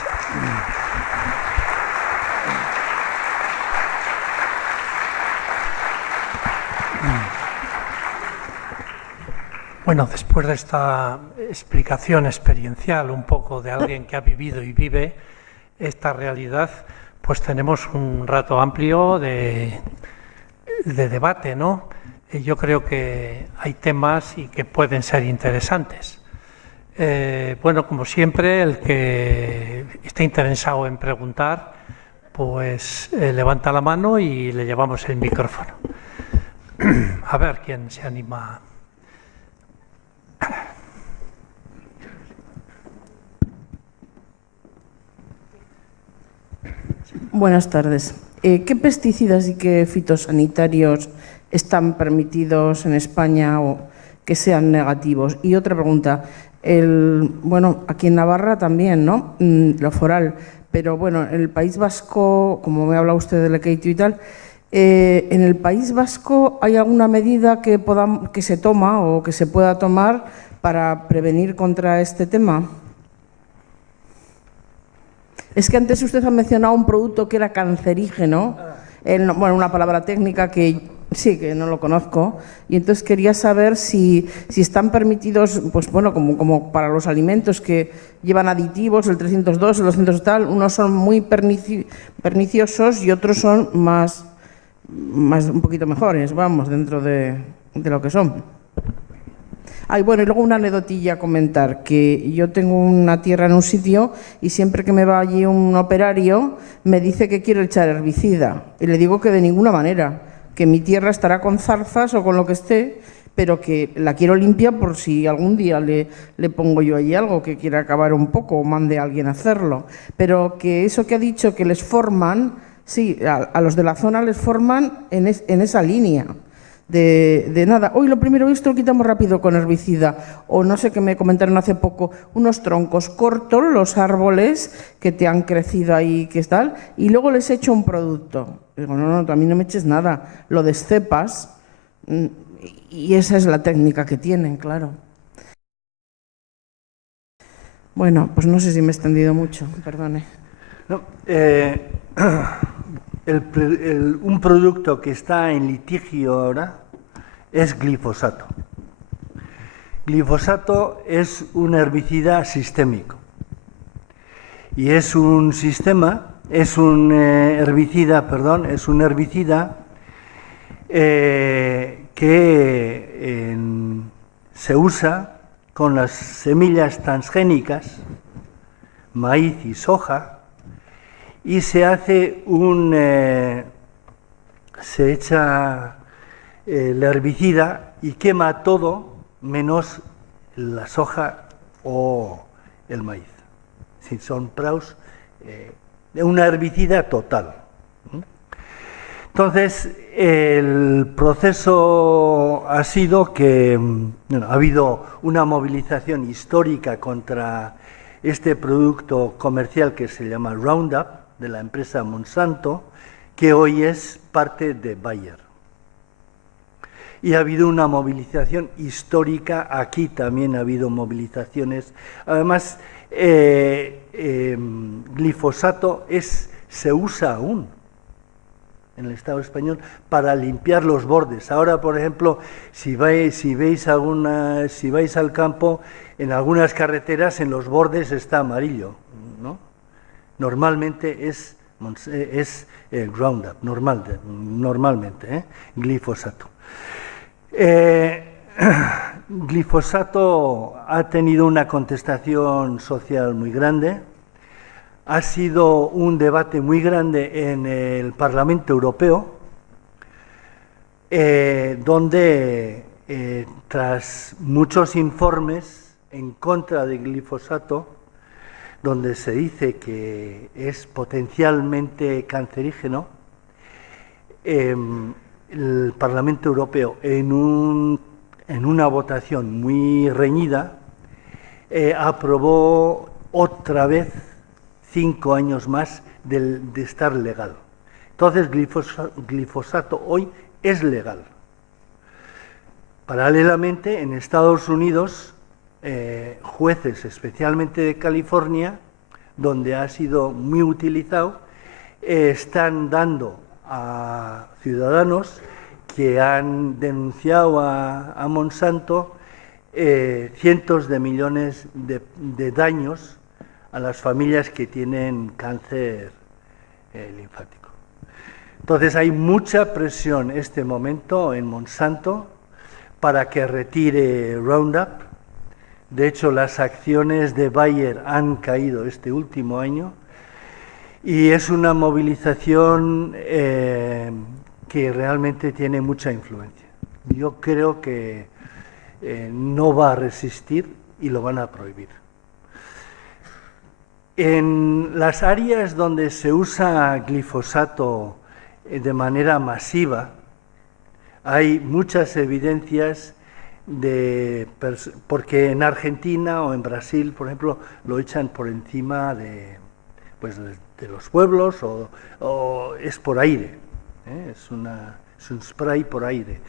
Bueno, después de esta explicación experiencial un poco de alguien que ha vivido y vive esta realidad, pues tenemos un rato amplio de debate, ¿no? Yo creo que hay temas y que pueden ser interesantes. Bueno, como siempre, el que esté interesado en preguntar, pues levanta la mano y le llevamos el micrófono. A ver quién se anima. Buenas tardes. ¿Qué pesticidas y qué fitosanitarios están permitidos en España o que sean negativos? Y otra pregunta, bueno, aquí en Navarra también, ¿no? Lo foral, pero bueno, en el País Vasco, como me ha hablado usted del Lekeitio y tal, ¿en el País Vasco hay alguna medida que se toma o que se pueda tomar para prevenir contra este tema? Es que antes usted ha mencionado un producto que era cancerígeno, bueno, una palabra técnica que sí, que no lo conozco, y entonces quería saber si están permitidos, pues bueno, como para los alimentos que llevan aditivos, el 302, el 200 tal, unos son muy perniciosos y otros son más un poquito mejores, vamos, dentro de lo que son. Bueno, y luego una anecdotilla a comentar, que yo tengo una tierra en un sitio y siempre que me va allí un operario me dice que quiero echar herbicida y le digo que de ninguna manera, que mi tierra estará con zarzas o con lo que esté, pero que la quiero limpia por si algún día le pongo yo allí algo que quiera acabar un poco o mande a alguien a hacerlo. Pero que eso que ha dicho que les forman, sí, a los de la zona les forman en esa línea. De nada, hoy lo primero esto lo quitamos rápido con herbicida, o no sé qué me comentaron hace poco, unos troncos cortos, los árboles que te han crecido ahí, que tal, y luego les echo un producto. Digo, no, a mí no me eches nada, lo descepas, y esa es la técnica que tienen, claro. Bueno, pues no sé si me he extendido mucho, perdone. No, un producto que está en litigio ahora es glifosato. Glifosato es un herbicida sistémico y es un herbicida que se usa con las semillas transgénicas, maíz y soja, y se hace se echa el herbicida y quema todo menos la soja o el maíz. Si son praus, una herbicida total. Entonces, el proceso ha sido que ha habido una movilización histórica contra este producto comercial que se llama Roundup, de la empresa Monsanto, que hoy es parte de Bayer. Y ha habido una movilización histórica, aquí también ha habido movilizaciones. Además, glifosato se usa aún en el Estado español para limpiar los bordes. Ahora, por ejemplo, si vais al campo, en algunas carreteras en los bordes está amarillo, ¿no? Normalmente es Roundup, normalmente, glifosato. Glifosato ha tenido una contestación social muy grande. Ha sido un debate muy grande en el Parlamento Europeo, donde tras muchos informes en contra del glifosato, donde se dice que es potencialmente cancerígeno, el Parlamento Europeo, en una votación muy reñida, aprobó otra vez 5 años más de estar legal. Entonces, glifosato hoy es legal. Paralelamente, en Estados Unidos, jueces, especialmente de California, donde ha sido muy utilizado, están dando a ciudadanos que han denunciado a Monsanto cientos de millones de daños a las familias que tienen cáncer linfático. Entonces hay mucha presión en este momento en Monsanto para que retire Roundup. De hecho, las acciones de Bayer han caído este último año y es una movilización que realmente tiene mucha influencia. Yo creo que no va a resistir y lo van a prohibir. En las áreas donde se usa glifosato de manera masiva, hay muchas evidencias porque en Argentina o en Brasil, por ejemplo, lo echan por encima de los pueblos o es por aire, es un spray por aire.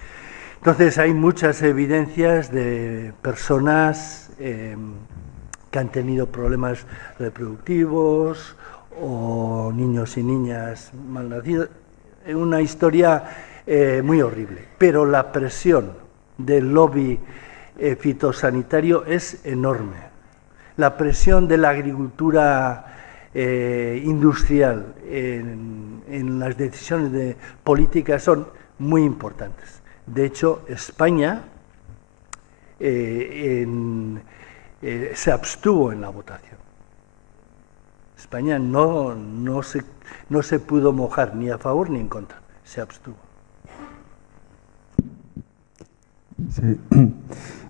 Entonces hay muchas evidencias de personas que han tenido problemas reproductivos o niños y niñas malnacidos. Es una historia muy horrible, pero la presión del lobby fitosanitario es enorme. La presión de la agricultura industrial en las decisiones políticas son muy importantes. De hecho, España se abstuvo en la votación. España no se pudo mojar ni a favor ni en contra, se abstuvo. Sí.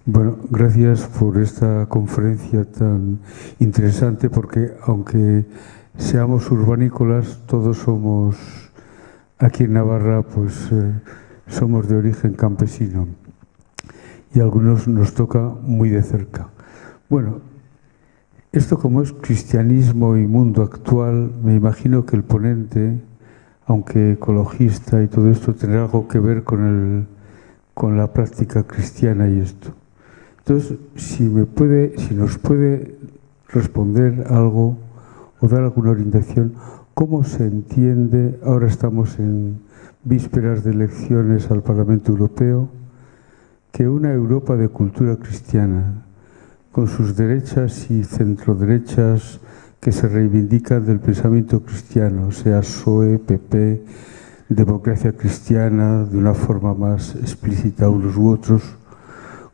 Bueno, gracias por esta conferencia tan interesante, porque aunque seamos urbanícolas, todos somos, aquí en Navarra, pues somos de origen campesino y a algunos nos toca muy de cerca. Bueno, esto como es cristianismo y mundo actual, me imagino que el ponente, aunque ecologista y todo esto, tendrá algo que ver con la práctica cristiana y esto. Entonces, si nos puede responder algo o dar alguna orientación, ¿cómo se entiende? Ahora estamos en vísperas de elecciones al Parlamento Europeo, que una Europa de cultura cristiana, con sus derechas y centroderechas que se reivindican del pensamiento cristiano, sea PSOE, PP, democracia cristiana, de una forma más explícita unos u otros,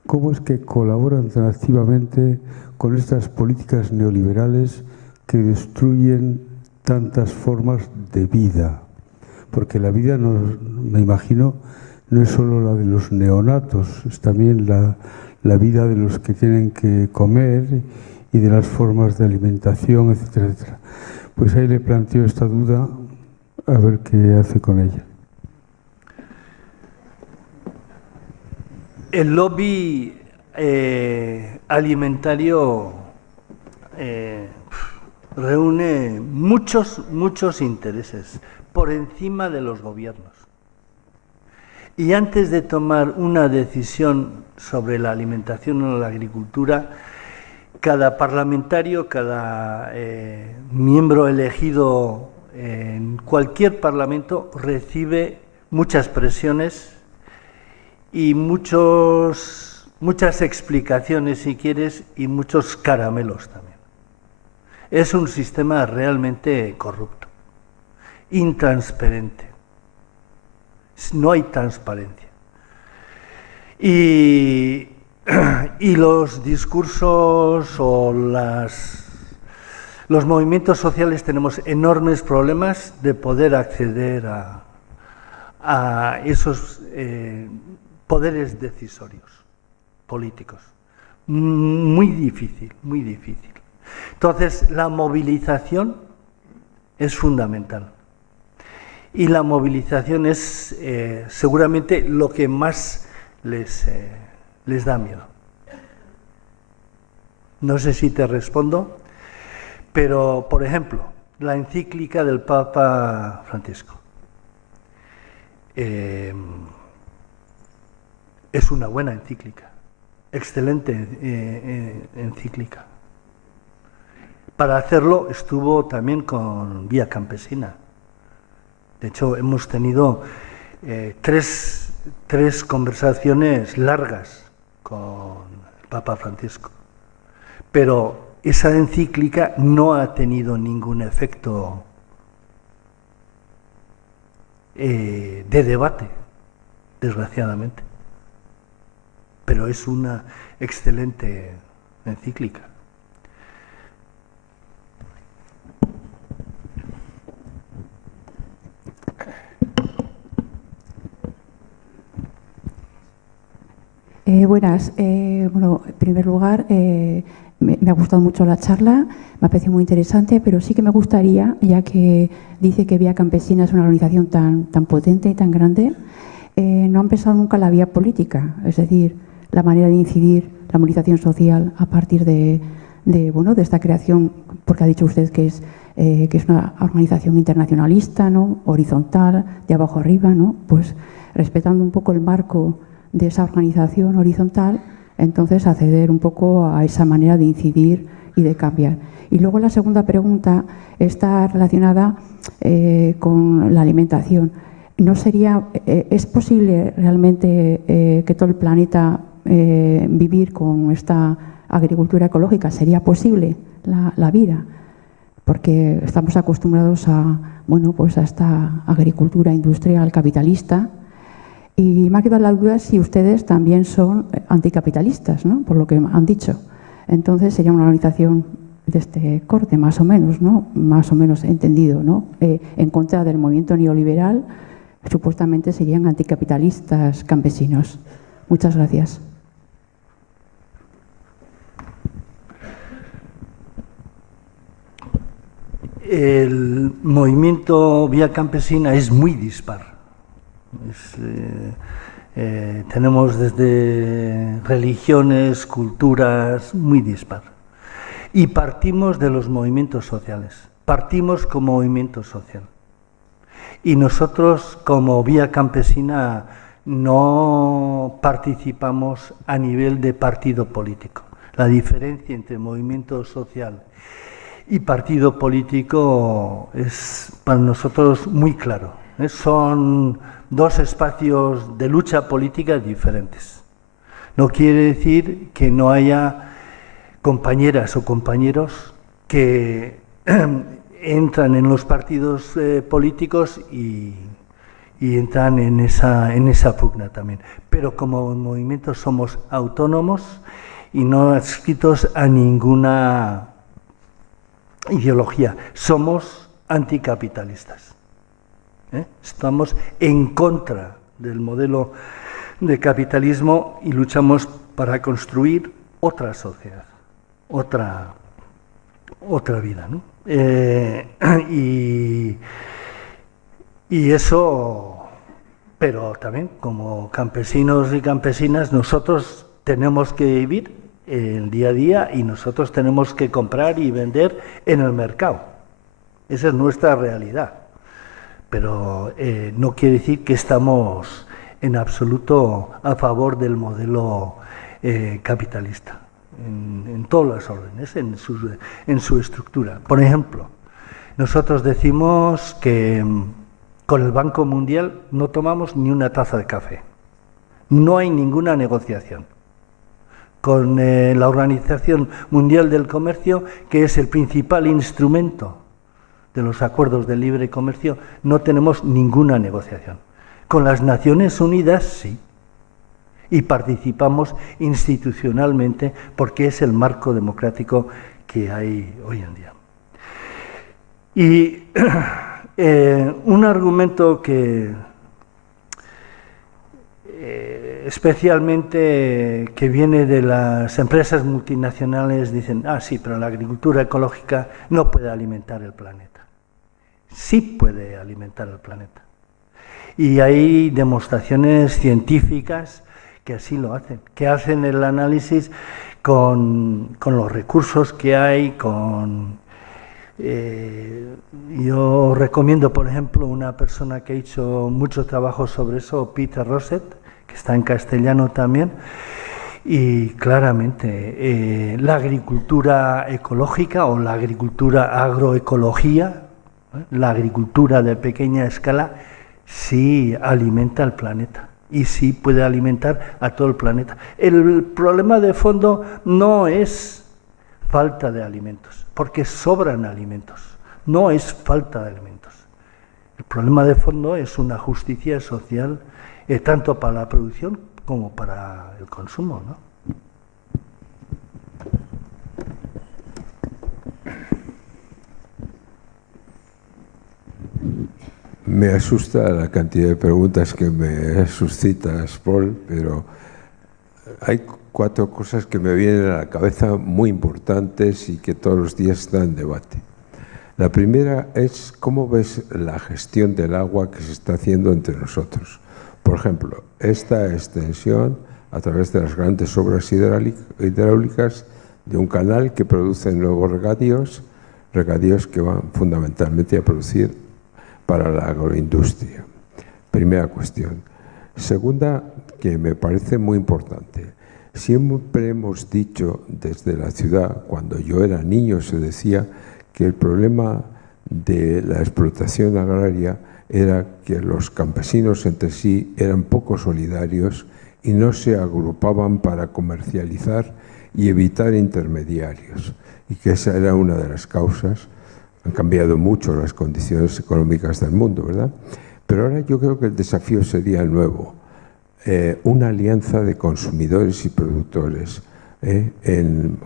¿cómo es que colaboran tan activamente con estas políticas neoliberales que destruyen tantas formas de vida? Porque la vida, me imagino, no es solo la de los neonatos, es también la vida de los que tienen que comer y de las formas de alimentación, etcétera, etcétera. Pues ahí le planteo esta duda, a ver qué hace con ella. El lobby alimentario reúne muchos intereses por encima de los gobiernos. Y antes de tomar una decisión sobre la alimentación o la agricultura, cada parlamentario, cada miembro elegido en cualquier parlamento recibe muchas presiones y muchas explicaciones, si quieres, y muchos caramelos también. Es un sistema realmente corrupto, intransparente. No hay transparencia. Y los discursos o los movimientos sociales tenemos enormes problemas de poder acceder a esos poderes decisorios políticos. Muy difícil, muy difícil. Entonces, la movilización es fundamental. Y la movilización es seguramente lo que más les da miedo. No sé si te respondo, pero, por ejemplo, la encíclica del Papa Francisco. Es una buena encíclica, excelente encíclica. Para hacerlo estuvo también con Vía Campesina. De hecho, hemos tenido tres conversaciones largas con el Papa Francisco. Pero esa encíclica no ha tenido ningún efecto de debate, desgraciadamente. Pero es una excelente encíclica. Buenas. Bueno, en primer lugar, me ha gustado mucho la charla, me ha parecido muy interesante, pero sí que me gustaría, ya que dice que Vía Campesina es una organización tan potente y tan grande, no han pensado nunca en la vía política, es decir, la manera de incidir, la movilización social a partir de esta creación, porque ha dicho usted que es una organización internacionalista, ¿no?, horizontal, de abajo arriba, ¿no?, pues respetando un poco el marco de esa organización horizontal, entonces acceder un poco a esa manera de incidir y de cambiar. Y luego la segunda pregunta está relacionada con la alimentación. ¿No sería, es posible realmente que todo el planeta vivir con esta agricultura ecológica? ¿Sería posible la vida? Porque estamos acostumbrados a esta agricultura industrial capitalista. Y me ha quedado la duda si ustedes también son anticapitalistas, ¿no?, por lo que han dicho. Entonces sería una organización de este corte, más o menos, ¿no?, más o menos entendido, ¿no?, en contra del movimiento neoliberal, supuestamente serían anticapitalistas campesinos. Muchas gracias. El movimiento Vía Campesina es muy dispar. Tenemos desde religiones, culturas, muy dispar. Y partimos de los movimientos sociales, partimos como movimiento social. Y nosotros, como Vía Campesina, no participamos a nivel de partido político. La diferencia entre movimiento social y partido político es para nosotros muy claro. Son dos espacios de lucha política diferentes. No quiere decir que no haya compañeras o compañeros que entran en los partidos políticos y entran en esa pugna también. Pero como movimiento somos autónomos y no adscritos a ninguna ideología. Somos anticapitalistas. Estamos en contra del modelo de capitalismo y luchamos para construir otra sociedad, otra vida, ¿no? Y eso, pero también como campesinos y campesinas nosotros tenemos que vivir el día a día y nosotros tenemos que comprar y vender en el mercado. Esa es nuestra realidad. Pero no quiere decir que estamos en absoluto a favor del modelo capitalista, en todas las órdenes, en su estructura. Por ejemplo, nosotros decimos que con el Banco Mundial no tomamos ni una taza de café. No hay ninguna negociación. Con la Organización Mundial del Comercio, que es el principal instrumento de los acuerdos de libre comercio, no tenemos ninguna negociación. Con las Naciones Unidas sí, y participamos institucionalmente porque es el marco democrático que hay hoy en día. Y un argumento que especialmente que viene de las empresas multinacionales, dicen, sí, pero la agricultura ecológica no puede alimentar el planeta. sí puede alimentar el planeta. Y hay demostraciones científicas que así lo hacen, que hacen el análisis con los recursos que hay, yo recomiendo, por ejemplo, una persona que ha hecho mucho trabajo sobre eso, Peter Rosset, que está en castellano también, y claramente la agricultura ecológica o la agricultura agroecología, la agricultura de pequeña escala, sí alimenta al planeta y sí puede alimentar a todo el planeta. El problema de fondo no es falta de alimentos, porque sobran alimentos, no es falta de alimentos. El problema de fondo es una justicia social, tanto para la producción como para el consumo, ¿no? Me asusta la cantidad de preguntas que me suscitas, Paul, pero hay 4 cosas que me vienen a la cabeza muy importantes y que todos los días están en debate. La primera es cómo ves la gestión del agua que se está haciendo entre nosotros. Por ejemplo, esta extensión a través de las grandes obras hidráulicas de un canal que produce nuevos regadíos que van fundamentalmente a producir para la agroindustria. Primera cuestión. Segunda, que me parece muy importante. Siempre hemos dicho desde la ciudad, cuando yo era niño se decía que el problema de la explotación agraria era que los campesinos entre sí eran poco solidarios y no se agrupaban para comercializar y evitar intermediarios, y que esa era una de las causas. Han cambiado mucho las condiciones económicas del mundo, ¿verdad? Pero ahora yo creo que el desafío sería nuevo, una alianza de consumidores y productores en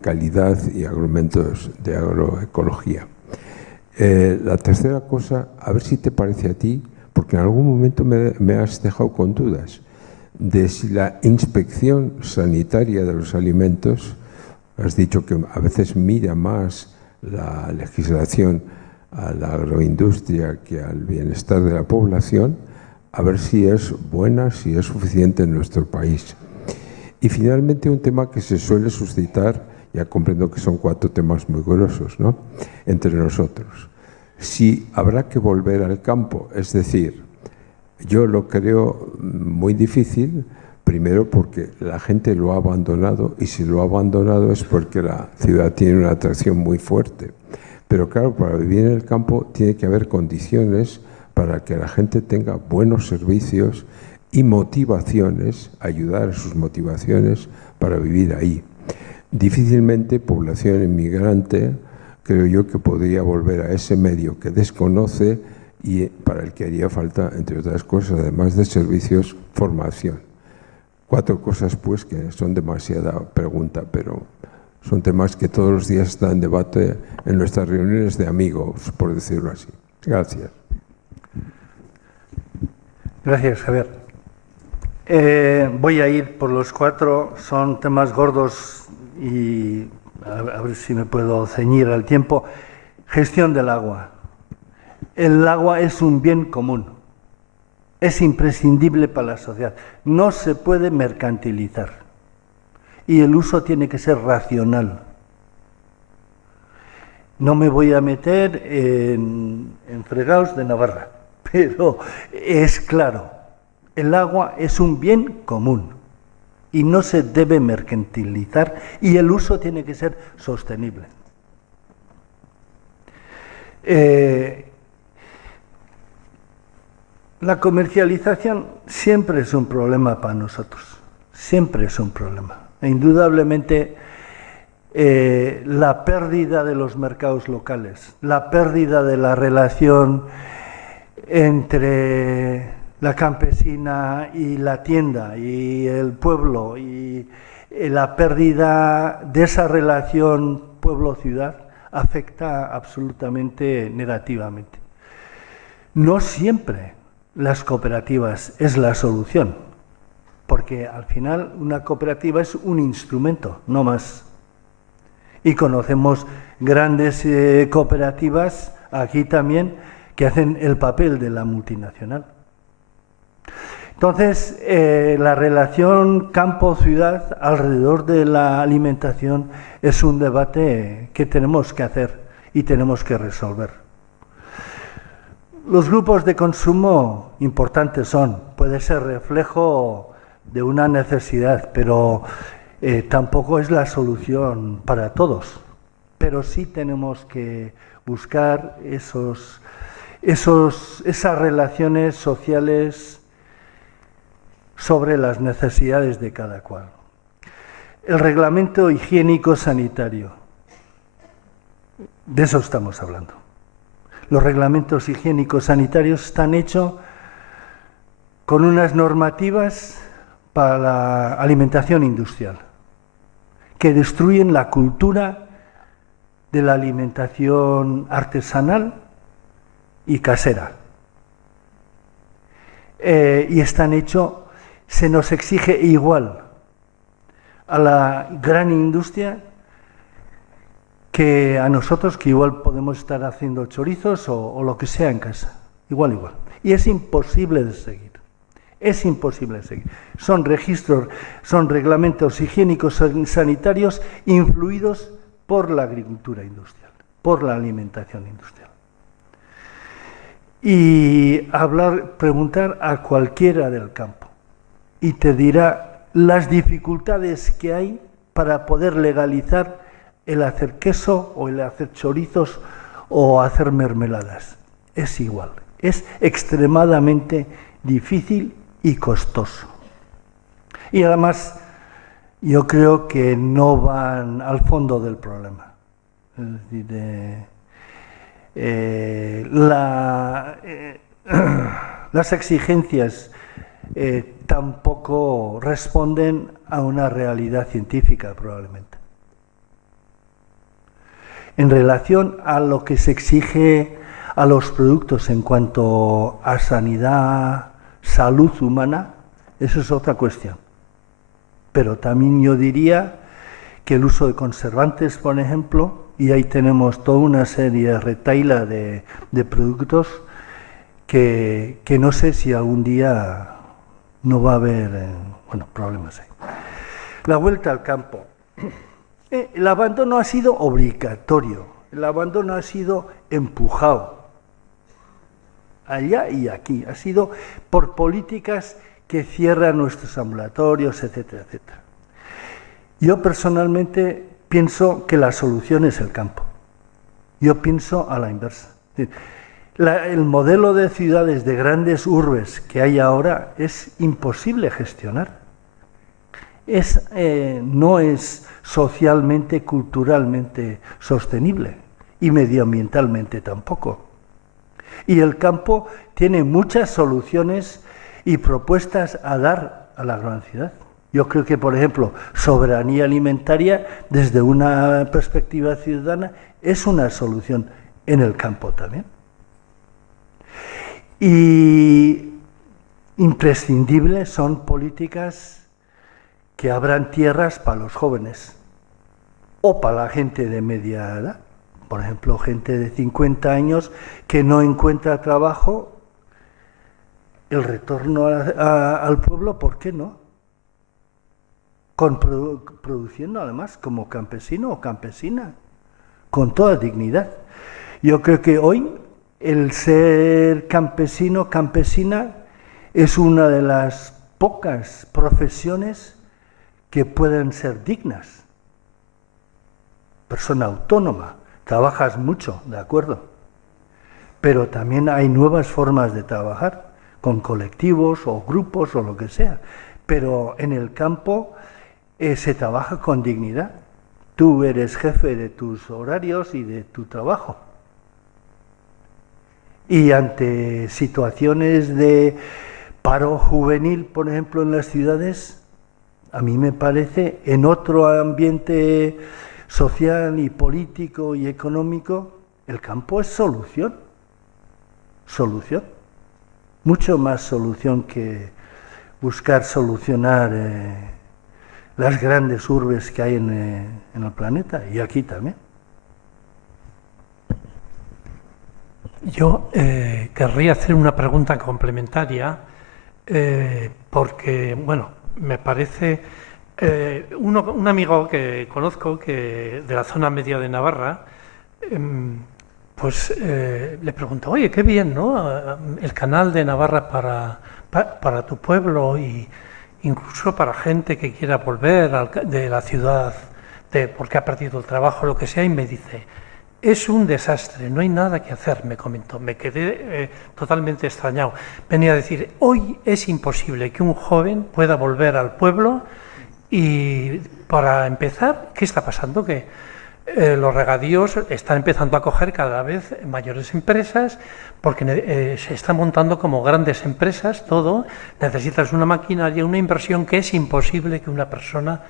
calidad y argumentos de agroecología. La tercera cosa, a ver si te parece a ti, porque en algún momento me has dejado con dudas, de si la inspección sanitaria de los alimentos, has dicho que a veces mira más la legislación a la agroindustria que al bienestar de la población, a ver si es buena, si es suficiente en nuestro país. Y finalmente un tema que se suele suscitar, ya comprendo que son 4 temas muy gruesos, ¿no?, entre nosotros. Si habrá que volver al campo, es decir, yo lo creo muy difícil, primero porque la gente lo ha abandonado, y si lo ha abandonado es porque la ciudad tiene una atracción muy fuerte. Pero claro, para vivir en el campo tiene que haber condiciones para que la gente tenga buenos servicios y motivaciones, ayudar a sus motivaciones para vivir ahí. Difícilmente población inmigrante, creo yo, que podría volver a ese medio que desconoce y para el que haría falta, entre otras cosas, además de servicios, formación. 4 cosas, pues, que son demasiada pregunta, pero son temas que todos los días están en debate en nuestras reuniones de amigos, por decirlo así. Gracias. Gracias, Javier. Voy a ir por los 4, son temas gordos y a ver si me puedo ceñir al tiempo. Gestión del agua. El agua es un bien común. Es imprescindible para la sociedad. No se puede mercantilizar. Y el uso tiene que ser racional. No me voy a meter en fregados de Navarra, pero es claro, el agua es un bien común y no se debe mercantilizar y el uso tiene que ser sostenible. La comercialización siempre es un problema para nosotros, siempre es un problema. E indudablemente la pérdida de los mercados locales, la pérdida de la relación entre la campesina y la tienda y el pueblo y la pérdida de esa relación pueblo-ciudad afecta absolutamente negativamente. No siempre las cooperativas es la solución, porque al final una cooperativa es un instrumento, no más. Y conocemos grandes cooperativas aquí también, que hacen el papel de la multinacional. Entonces, la relación campo-ciudad alrededor de la alimentación es un debate que tenemos que hacer y tenemos que resolver. Los grupos de consumo importantes puede ser reflejo de una necesidad, pero tampoco es la solución para todos. Pero sí tenemos que buscar esas relaciones sociales sobre las necesidades de cada cual. El reglamento higiénico-sanitario, de eso estamos hablando. Los reglamentos higiénicos sanitarios están hechos con unas normativas para la alimentación industrial, que destruyen la cultura de la alimentación artesanal y casera. Y están hechos, se nos exige igual a la gran industria que a nosotros, que igual podemos estar haciendo chorizos o lo que sea en casa. Igual. Y es imposible de seguir. Es imposible de seguir. Son reglamentos higiénicos sanitarios influidos por la agricultura industrial, por la alimentación industrial. Y preguntar a cualquiera del campo y te dirá las dificultades que hay para poder legalizar el hacer queso o el hacer chorizos o hacer mermeladas. Es igual, es extremadamente difícil y costoso. Y además, yo creo que no van al fondo del problema. Es decir, las exigencias tampoco responden a una realidad científica, probablemente. En relación a lo que se exige a los productos en cuanto a sanidad, salud humana, eso es otra cuestión. Pero también yo diría que el uso de conservantes, por ejemplo, y ahí tenemos toda una serie retahíla de productos que no sé si algún día no va a haber problemas ahí. La vuelta al campo. El abandono ha sido obligatorio, el abandono ha sido empujado allá y aquí, ha sido por políticas que cierran nuestros ambulatorios, etcétera, etcétera. Yo personalmente pienso que la solución es el campo. Yo pienso a la inversa. El modelo de ciudades, de grandes urbes que hay ahora es imposible gestionar. No es socialmente, culturalmente sostenible y medioambientalmente tampoco. Y el campo tiene muchas soluciones y propuestas a dar a la gran ciudad. Yo creo que, por ejemplo, soberanía alimentaria, desde una perspectiva ciudadana, es una solución en el campo también. Y imprescindibles son políticas que abran tierras para los jóvenes o para la gente de media edad. Por ejemplo, gente de 50 años que no encuentra trabajo, el retorno al pueblo, ¿por qué no? Produciendo además como campesino o campesina, con toda dignidad. Yo creo que hoy el ser campesino, campesina, es una de las pocas profesiones que pueden ser dignas. Persona autónoma, trabajas mucho, de acuerdo, pero también hay nuevas formas de trabajar, con colectivos o grupos o lo que sea, pero en el campo se trabaja con dignidad. Tú eres jefe de tus horarios y de tu trabajo. Y ante situaciones de paro juvenil, por ejemplo, en las ciudades, a mí me parece, en otro ambiente social y político y económico, el campo es solución. Solución. Mucho más solución que buscar solucionar las grandes urbes que hay en el planeta, y aquí también. Yo querría hacer una pregunta complementaria porque, bueno, me parece... un amigo que conozco de la zona media de Navarra, pues le pregunto, oye, qué bien, ¿no? El canal de Navarra para tu pueblo y incluso para gente que quiera volver de la ciudad porque ha perdido el trabajo, lo que sea, y me dice, es un desastre, no hay nada que hacer, me comentó. Me quedé totalmente extrañado. Venía a decir, hoy es imposible que un joven pueda volver al pueblo y, para empezar, ¿qué está pasando? Que los regadíos están empezando a coger cada vez mayores empresas porque se está montando como grandes empresas todo. Necesitas una maquinaria, una inversión que es imposible que una persona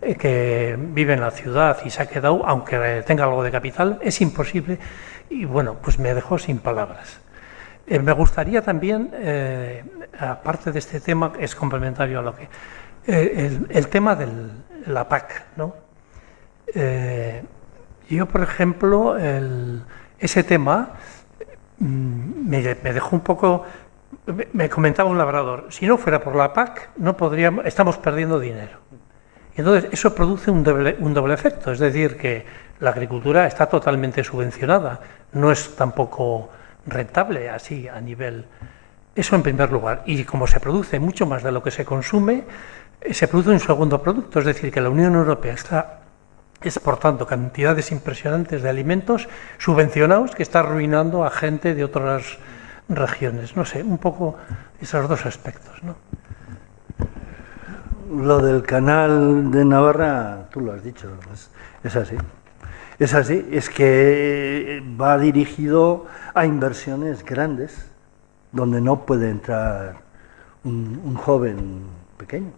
que vive en la ciudad y se ha quedado, aunque tenga algo de capital, es imposible. Y bueno, pues me dejó sin palabras. Me gustaría también, aparte de este tema, es complementario a lo que... el tema de la PAC, ¿no? Yo, por ejemplo, ese tema me dejó un poco... Me comentaba un labrador, si no fuera por la PAC, no podríamos, estamos perdiendo dinero. Y entonces eso produce un doble efecto, es decir, que la agricultura está totalmente subvencionada, no es tampoco rentable así a nivel... Eso en primer lugar. Y como se produce mucho más de lo que se consume, se produce un segundo producto, es decir, que la Unión Europea está exportando cantidades impresionantes de alimentos subvencionados que está arruinando a gente de otras regiones. No sé, un poco esos dos aspectos, ¿no? Lo del canal de Navarra, tú lo has dicho, es así. Es así, es que va dirigido a inversiones grandes, donde no puede entrar un joven pequeño.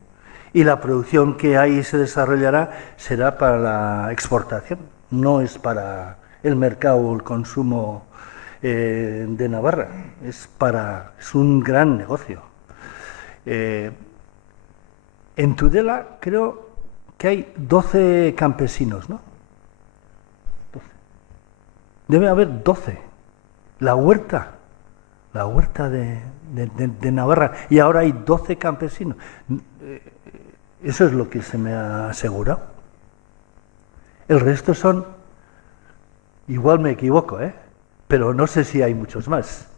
Y la producción que ahí se desarrollará será para la exportación, no es para el mercado o el consumo de Navarra, es un gran negocio. En Tudela creo que hay 12 campesinos, ¿no? 12. Debe haber 12. La huerta de Navarra, y ahora hay 12 campesinos. Eso es lo que se me ha asegurado. El resto son, igual me equivoco, pero no sé si hay muchos más.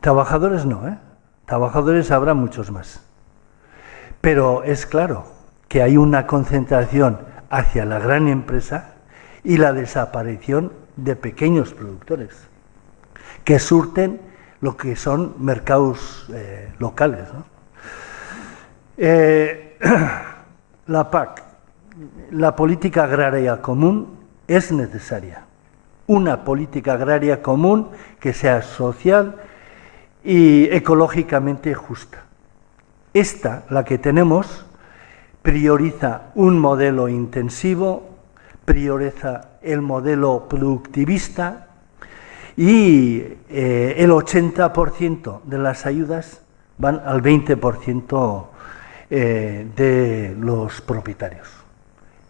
Trabajadores no, Trabajadores habrá muchos más. Pero es claro que hay una concentración hacia la gran empresa y la desaparición de pequeños productores que surten lo que son mercados locales, ¿no? La PAC, la política agraria común, es necesaria. Una política agraria común que sea social y ecológicamente justa. Esta, la que tenemos, prioriza un modelo intensivo, prioriza el modelo productivista y el 80% de las ayudas van al 20% de los propietarios.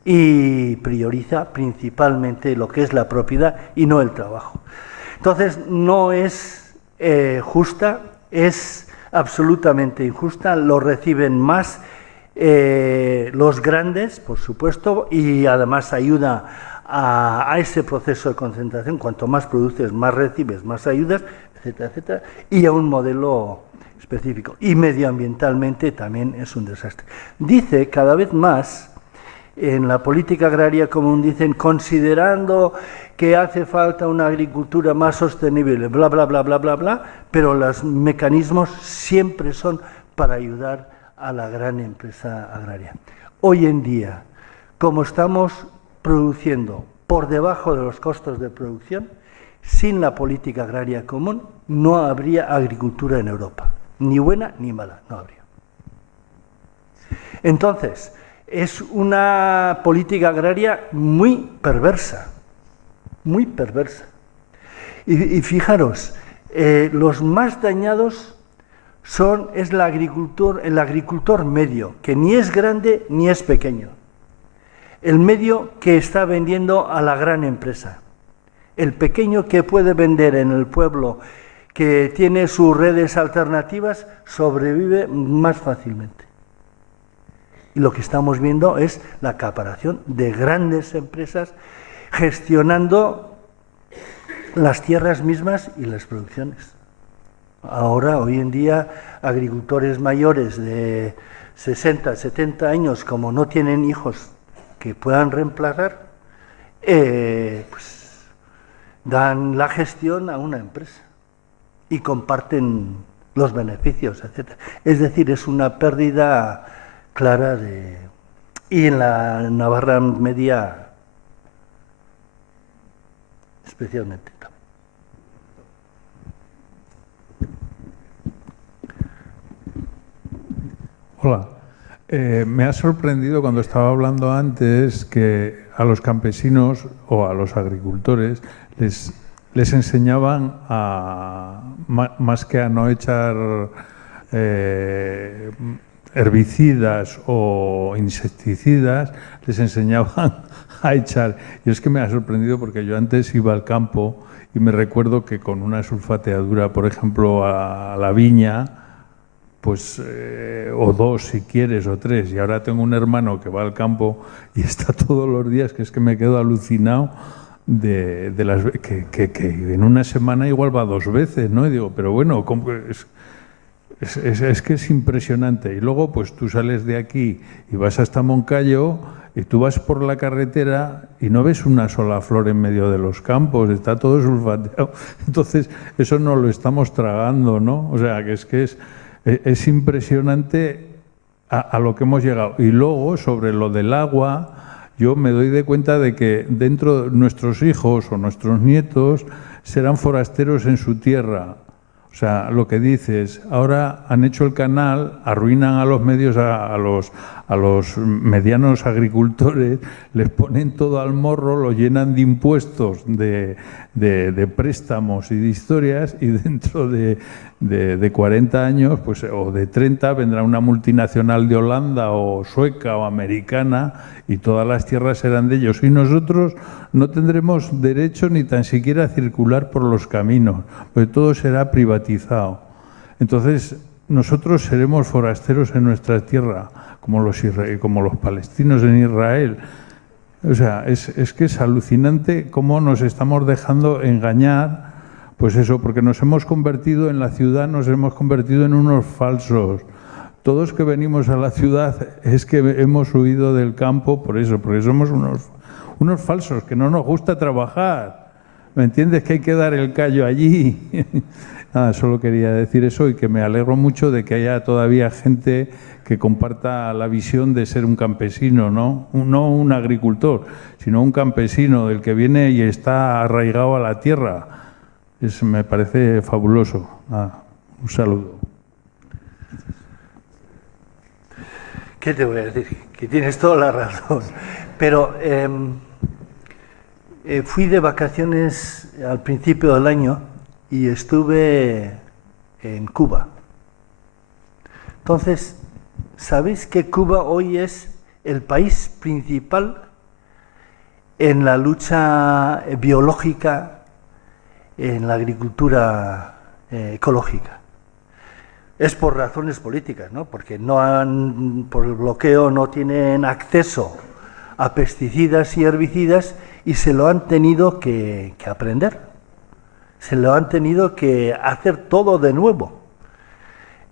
Y prioriza principalmente lo que es la propiedad y no el trabajo. Entonces, no es justa, es absolutamente injusta, lo reciben más los grandes, por supuesto, y además ayuda a ese proceso de concentración. Cuanto más produces, más recibes, más ayudas, etcétera, etcétera, y a un modelo específico. Y medioambientalmente también es un desastre. Dice cada vez más, en la política agraria común, dicen, considerando que hace falta una agricultura más sostenible, bla, bla, bla, bla, bla, bla, pero los mecanismos siempre son para ayudar a la gran empresa agraria. Hoy en día, como estamos produciendo por debajo de los costos de producción, sin la política agraria común no habría agricultura en Europa, ni buena ni mala, no habría. Entonces, es una política agraria muy perversa, muy perversa. Y fijaros, los más dañados es el agricultor medio, que ni es grande ni es pequeño. El medio que está vendiendo a la gran empresa. El pequeño que puede vender en el pueblo, que tiene sus redes alternativas, sobrevive más fácilmente. Y lo que estamos viendo es la acaparación de grandes empresas gestionando las tierras mismas y las producciones. Ahora, hoy en día, agricultores mayores de 60, 70 años, como no tienen hijos que puedan reemplazar, pues dan la gestión a una empresa y comparten los beneficios, etc. Es decir, es una pérdida clara de... Y en la Navarra media especialmente. Hola. Me ha sorprendido cuando estaba hablando antes que a los campesinos o a los agricultores les enseñaban más que a no echar herbicidas o insecticidas, les enseñaban a echar. Y es que me ha sorprendido porque yo antes iba al campo y me recuerdo que con una sulfateadura, por ejemplo, a la viña, pues o 2 si quieres o 3, y ahora tengo un hermano que va al campo y está todos los días, que es que me quedo alucinado de las que en una semana igual va 2 veces, ¿no? Y digo, pero bueno, es que es impresionante. Y luego pues tú sales de aquí y vas hasta Moncayo y tú vas por la carretera y no ves una sola flor en medio de los campos, está todo sulfateado. Entonces eso no lo estamos tragando, ¿no? O sea, que es impresionante a lo que hemos llegado. Y luego, sobre lo del agua, yo me doy de cuenta de que dentro de nuestros hijos o nuestros nietos serán forasteros en su tierra. O sea, lo que dices, ahora han hecho el canal, arruinan a los medios, a los medianos agricultores, les ponen todo al morro, lo llenan de impuestos, de préstamos y de historias, y dentro de 40 años, pues, o de 30, vendrá una multinacional de Holanda o sueca o americana y todas las tierras serán de ellos. Y nosotros no tendremos derecho ni tan siquiera a circular por los caminos, porque todo será privatizado. Entonces, nosotros seremos forasteros en nuestra tierra, como los palestinos en Israel. O sea, es que es alucinante cómo nos estamos dejando engañar, pues eso, porque nos hemos convertido en la ciudad, nos hemos convertido en unos falsos. Todos que venimos a la ciudad es que hemos huido del campo por eso, porque somos unos falsos, que no nos gusta trabajar. ¿Me entiendes? Que hay que dar el callo allí. Nada, solo quería decir eso y que me alegro mucho de que haya todavía gente que comparta la visión de ser un campesino, ¿no? No un agricultor, sino un campesino del que viene y está arraigado a la tierra. Me parece fabuloso. Un saludo. ¿Qué te voy a decir? Que tienes toda la razón. Pero fui de vacaciones al principio del año y estuve en Cuba. Entonces, ¿sabéis que Cuba hoy es el país principal en la lucha biológica, en la agricultura ecológica? Es por razones políticas, ¿no? Porque por el bloqueo no tienen acceso a pesticidas y herbicidas y se lo han tenido que aprender. Se lo han tenido que hacer todo de nuevo.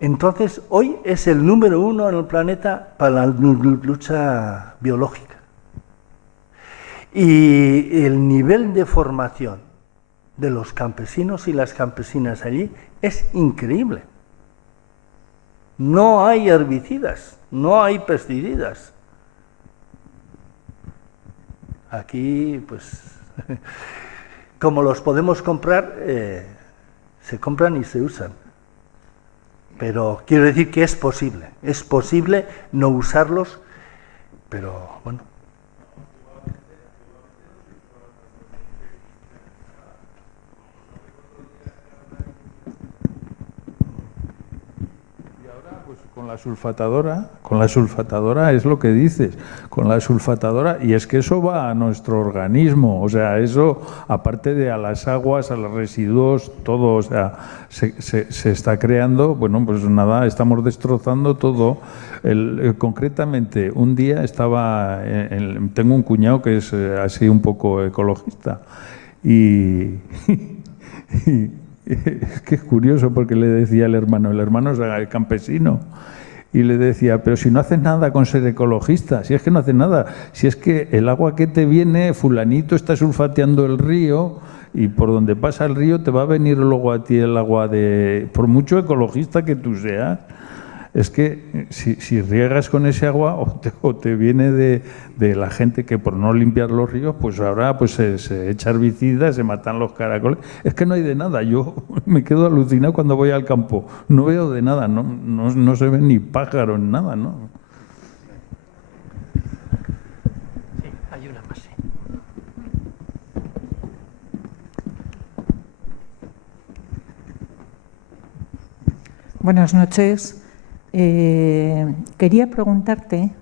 Entonces, hoy es el número 1 en el planeta para la lucha biológica. Y el nivel de formación de los campesinos y las campesinas allí es increíble. No hay herbicidas, no hay pesticidas. Aquí, pues, como los podemos comprar, se compran y se usan. Pero quiero decir que es posible no usarlos, pero bueno. Pues con la sulfatadora es lo que dices, con la sulfatadora, y es que eso va a nuestro organismo, o sea, eso, aparte de a las aguas, a los residuos, todo, o sea, se está creando, bueno, pues nada, estamos destrozando todo. Concretamente, un día tengo un cuñado que es así un poco ecologista, y es que es curioso porque le decía el hermano es campesino, y le decía, pero si no haces nada con ser ecologista, si es que no haces nada, si es que el agua que te viene, fulanito está sulfateando el río, y por donde pasa el río te va a venir luego a ti el agua por mucho ecologista que tú seas. Es que si riegas con ese agua o te viene de la gente que por no limpiar los ríos, pues ahora pues se echa herbicidas, se matan los caracoles. Es que no hay de nada. Yo me quedo alucinado cuando voy al campo. No veo de nada, no se ven ni pájaros, nada, ¿no? Sí, hay una más, sí. Buenas noches. Quería preguntarte,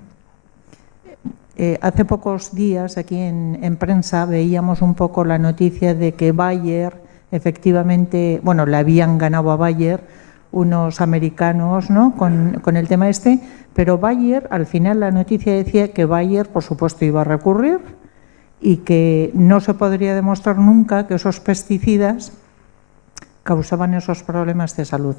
hace pocos días aquí en prensa veíamos un poco la noticia de que Bayer, efectivamente, bueno, le habían ganado a Bayer unos americanos, ¿no?, con el tema este, pero Bayer, al final la noticia decía que Bayer, por supuesto, iba a recurrir y que no se podría demostrar nunca que esos pesticidas causaban esos problemas de salud.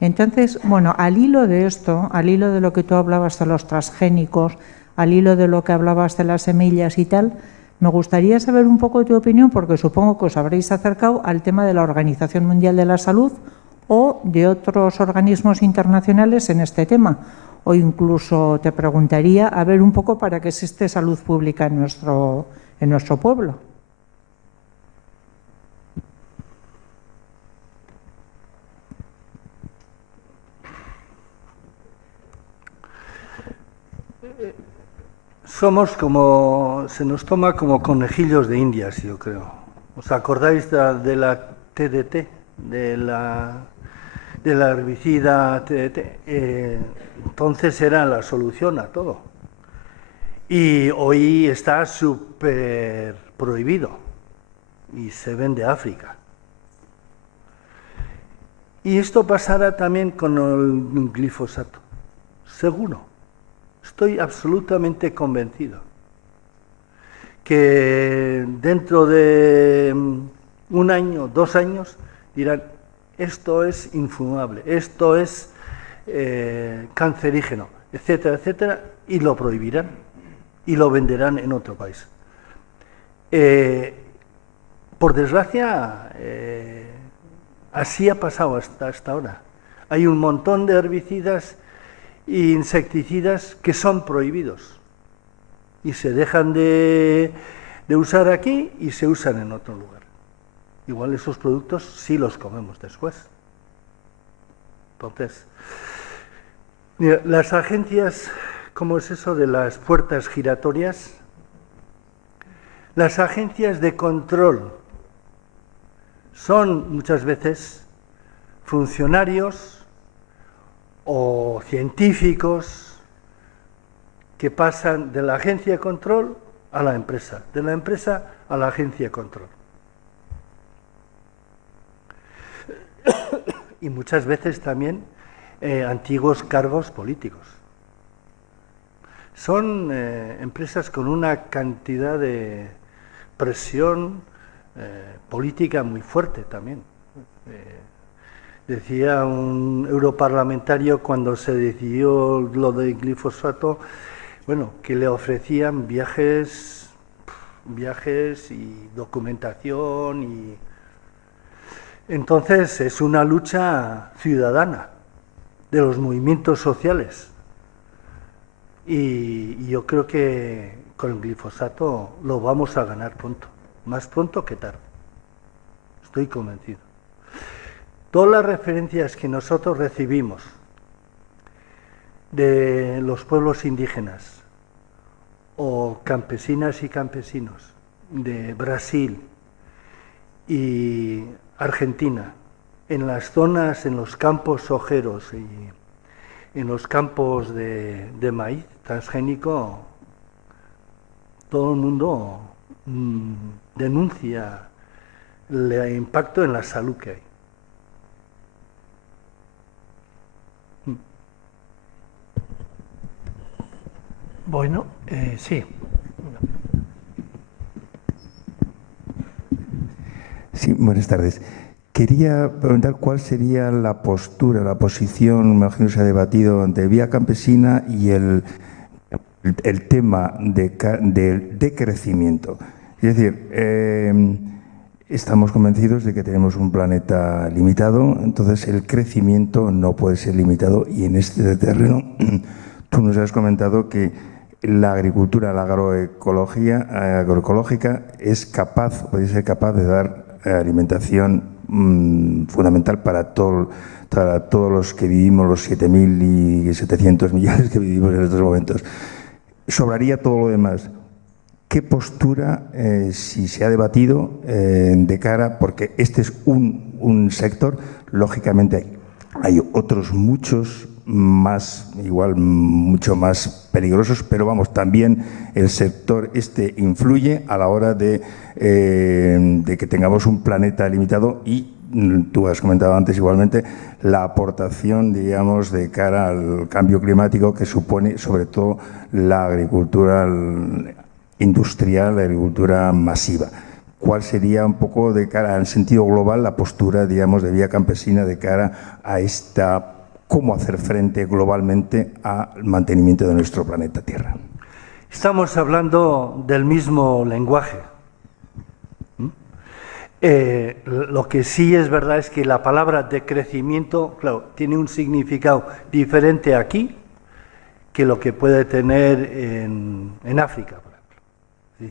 Entonces, bueno, al hilo de esto, al hilo de lo que tú hablabas de los transgénicos, al hilo de lo que hablabas de las semillas y tal, me gustaría saber un poco tu opinión, porque supongo que os habréis acercado al tema de la Organización Mundial de la Salud o de otros organismos internacionales en este tema. O incluso te preguntaría a ver un poco para qué existe salud pública en nuestro pueblo. Se nos toma como conejillos de indias, yo creo. ¿Os acordáis de la TDT, de la herbicida TDT? Entonces era la solución a todo. Y hoy está súper prohibido y se vende a África. Y esto pasará también con el glifosato, seguro. Estoy absolutamente convencido que dentro de 1 año, 2 años, dirán, esto es infumable, esto es cancerígeno, etcétera, etcétera, y lo prohibirán y lo venderán en otro país. Por desgracia, así ha pasado hasta ahora. Hay un montón de herbicidas e insecticidas que son prohibidos y se dejan de usar aquí y se usan en otro lugar. Igual esos productos sí los comemos después. Entonces, mira, las agencias, ¿cómo es eso de las puertas giratorias? Las agencias de control son muchas veces funcionarios o científicos que pasan de la agencia de control a la empresa, de la empresa a la agencia de control. Y muchas veces también antiguos cargos políticos. Son empresas con una cantidad de presión política muy fuerte también. Decía un europarlamentario cuando se decidió lo del glifosato, bueno, que le ofrecían viajes y documentación y entonces es una lucha ciudadana de los movimientos sociales y yo creo que con el glifosato lo vamos a ganar pronto, más pronto que tarde, estoy convencido. Todas las referencias que nosotros recibimos de los pueblos indígenas o campesinas y campesinos de Brasil y Argentina, en las zonas, en los campos sojeros en los campos de maíz transgénico, todo el mundo denuncia el impacto en la salud que hay. Bueno, sí. Sí, buenas tardes. Quería preguntar cuál sería la postura, la posición, me imagino que se ha debatido, de Vía Campesina y el tema del decrecimiento. Es decir, estamos convencidos de que tenemos un planeta limitado, entonces el crecimiento no puede ser limitado, y en este terreno tú nos has comentado que la agricultura, la agroecológica puede ser capaz de dar alimentación fundamental para todos los que vivimos, los 7.700 millones que vivimos en estos momentos. Sobraría todo lo demás. ¿Qué postura, si se ha debatido, de cara, porque este es un sector, lógicamente hay otros muchos más, igual mucho más peligrosos, pero vamos, también el sector este influye a la hora de que tengamos un planeta limitado, y tú has comentado antes igualmente la aportación, digamos, de cara al cambio climático que supone sobre todo la agricultura industrial, la agricultura masiva. ¿Cuál sería un poco, de cara al sentido global, la postura, digamos, de Vía Campesina de cara a cómo hacer frente globalmente al mantenimiento de nuestro planeta Tierra? Estamos hablando del mismo lenguaje. Lo que sí es verdad es que la palabra decrecimiento, claro, tiene un significado diferente aquí que lo que puede tener en África, por ejemplo. ¿Sí?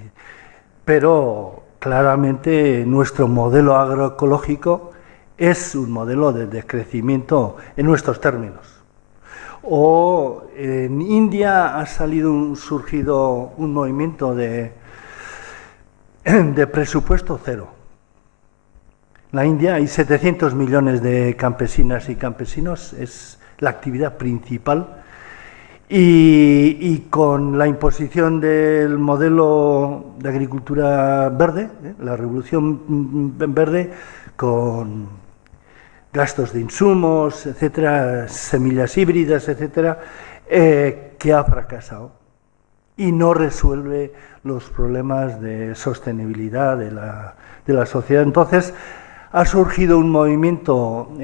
Pero claramente nuestro modelo agroecológico es un modelo de decrecimiento en nuestros términos. O en India ha surgido un movimiento de presupuesto cero. En la India hay 700 millones de campesinas y campesinos, es la actividad principal. Y con la imposición del modelo de agricultura verde, la revolución verde, con gastos de insumos, etcétera, semillas híbridas, etcétera, que ha fracasado y no resuelve los problemas de sostenibilidad de la sociedad. Entonces, ha surgido un movimiento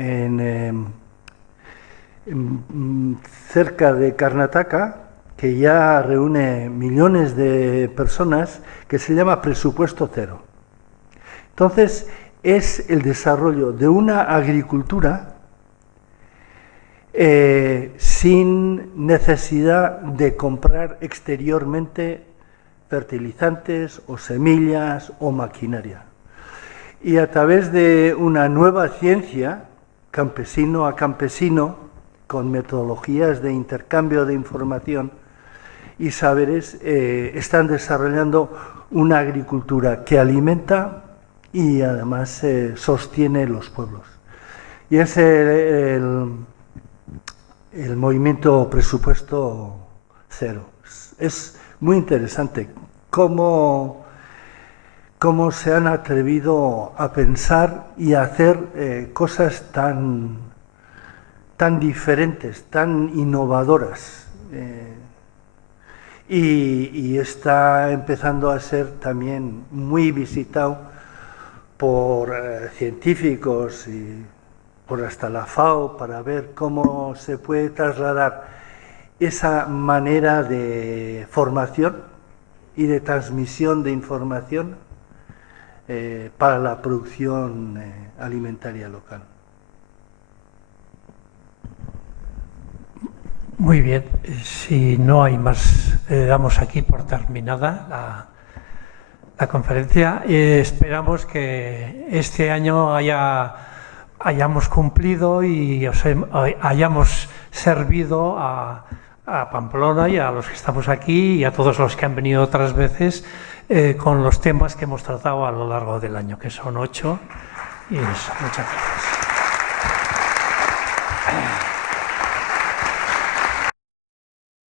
cerca de Karnataka, que ya reúne millones de personas, que se llama presupuesto cero. Entonces, es el desarrollo de una agricultura sin necesidad de comprar exteriormente fertilizantes o semillas o maquinaria. Y a través de una nueva ciencia, campesino a campesino, con metodologías de intercambio de información y saberes, están desarrollando una agricultura que alimenta y además sostiene los pueblos. Y es el movimiento presupuesto cero. Es muy interesante cómo se han atrevido a pensar y a hacer cosas tan diferentes, tan innovadoras. Y está empezando a ser también muy visitado por científicos y por hasta la FAO, para ver cómo se puede trasladar esa manera de formación y de transmisión de información para la producción alimentaria local. Muy bien, si no hay más, damos aquí por terminada la conferencia. Esperamos que este año hayamos cumplido y hayamos servido a Pamplona y a los que estamos aquí y a todos los que han venido otras veces con los temas que hemos tratado a lo largo del año, que son 8. Y eso, muchas gracias.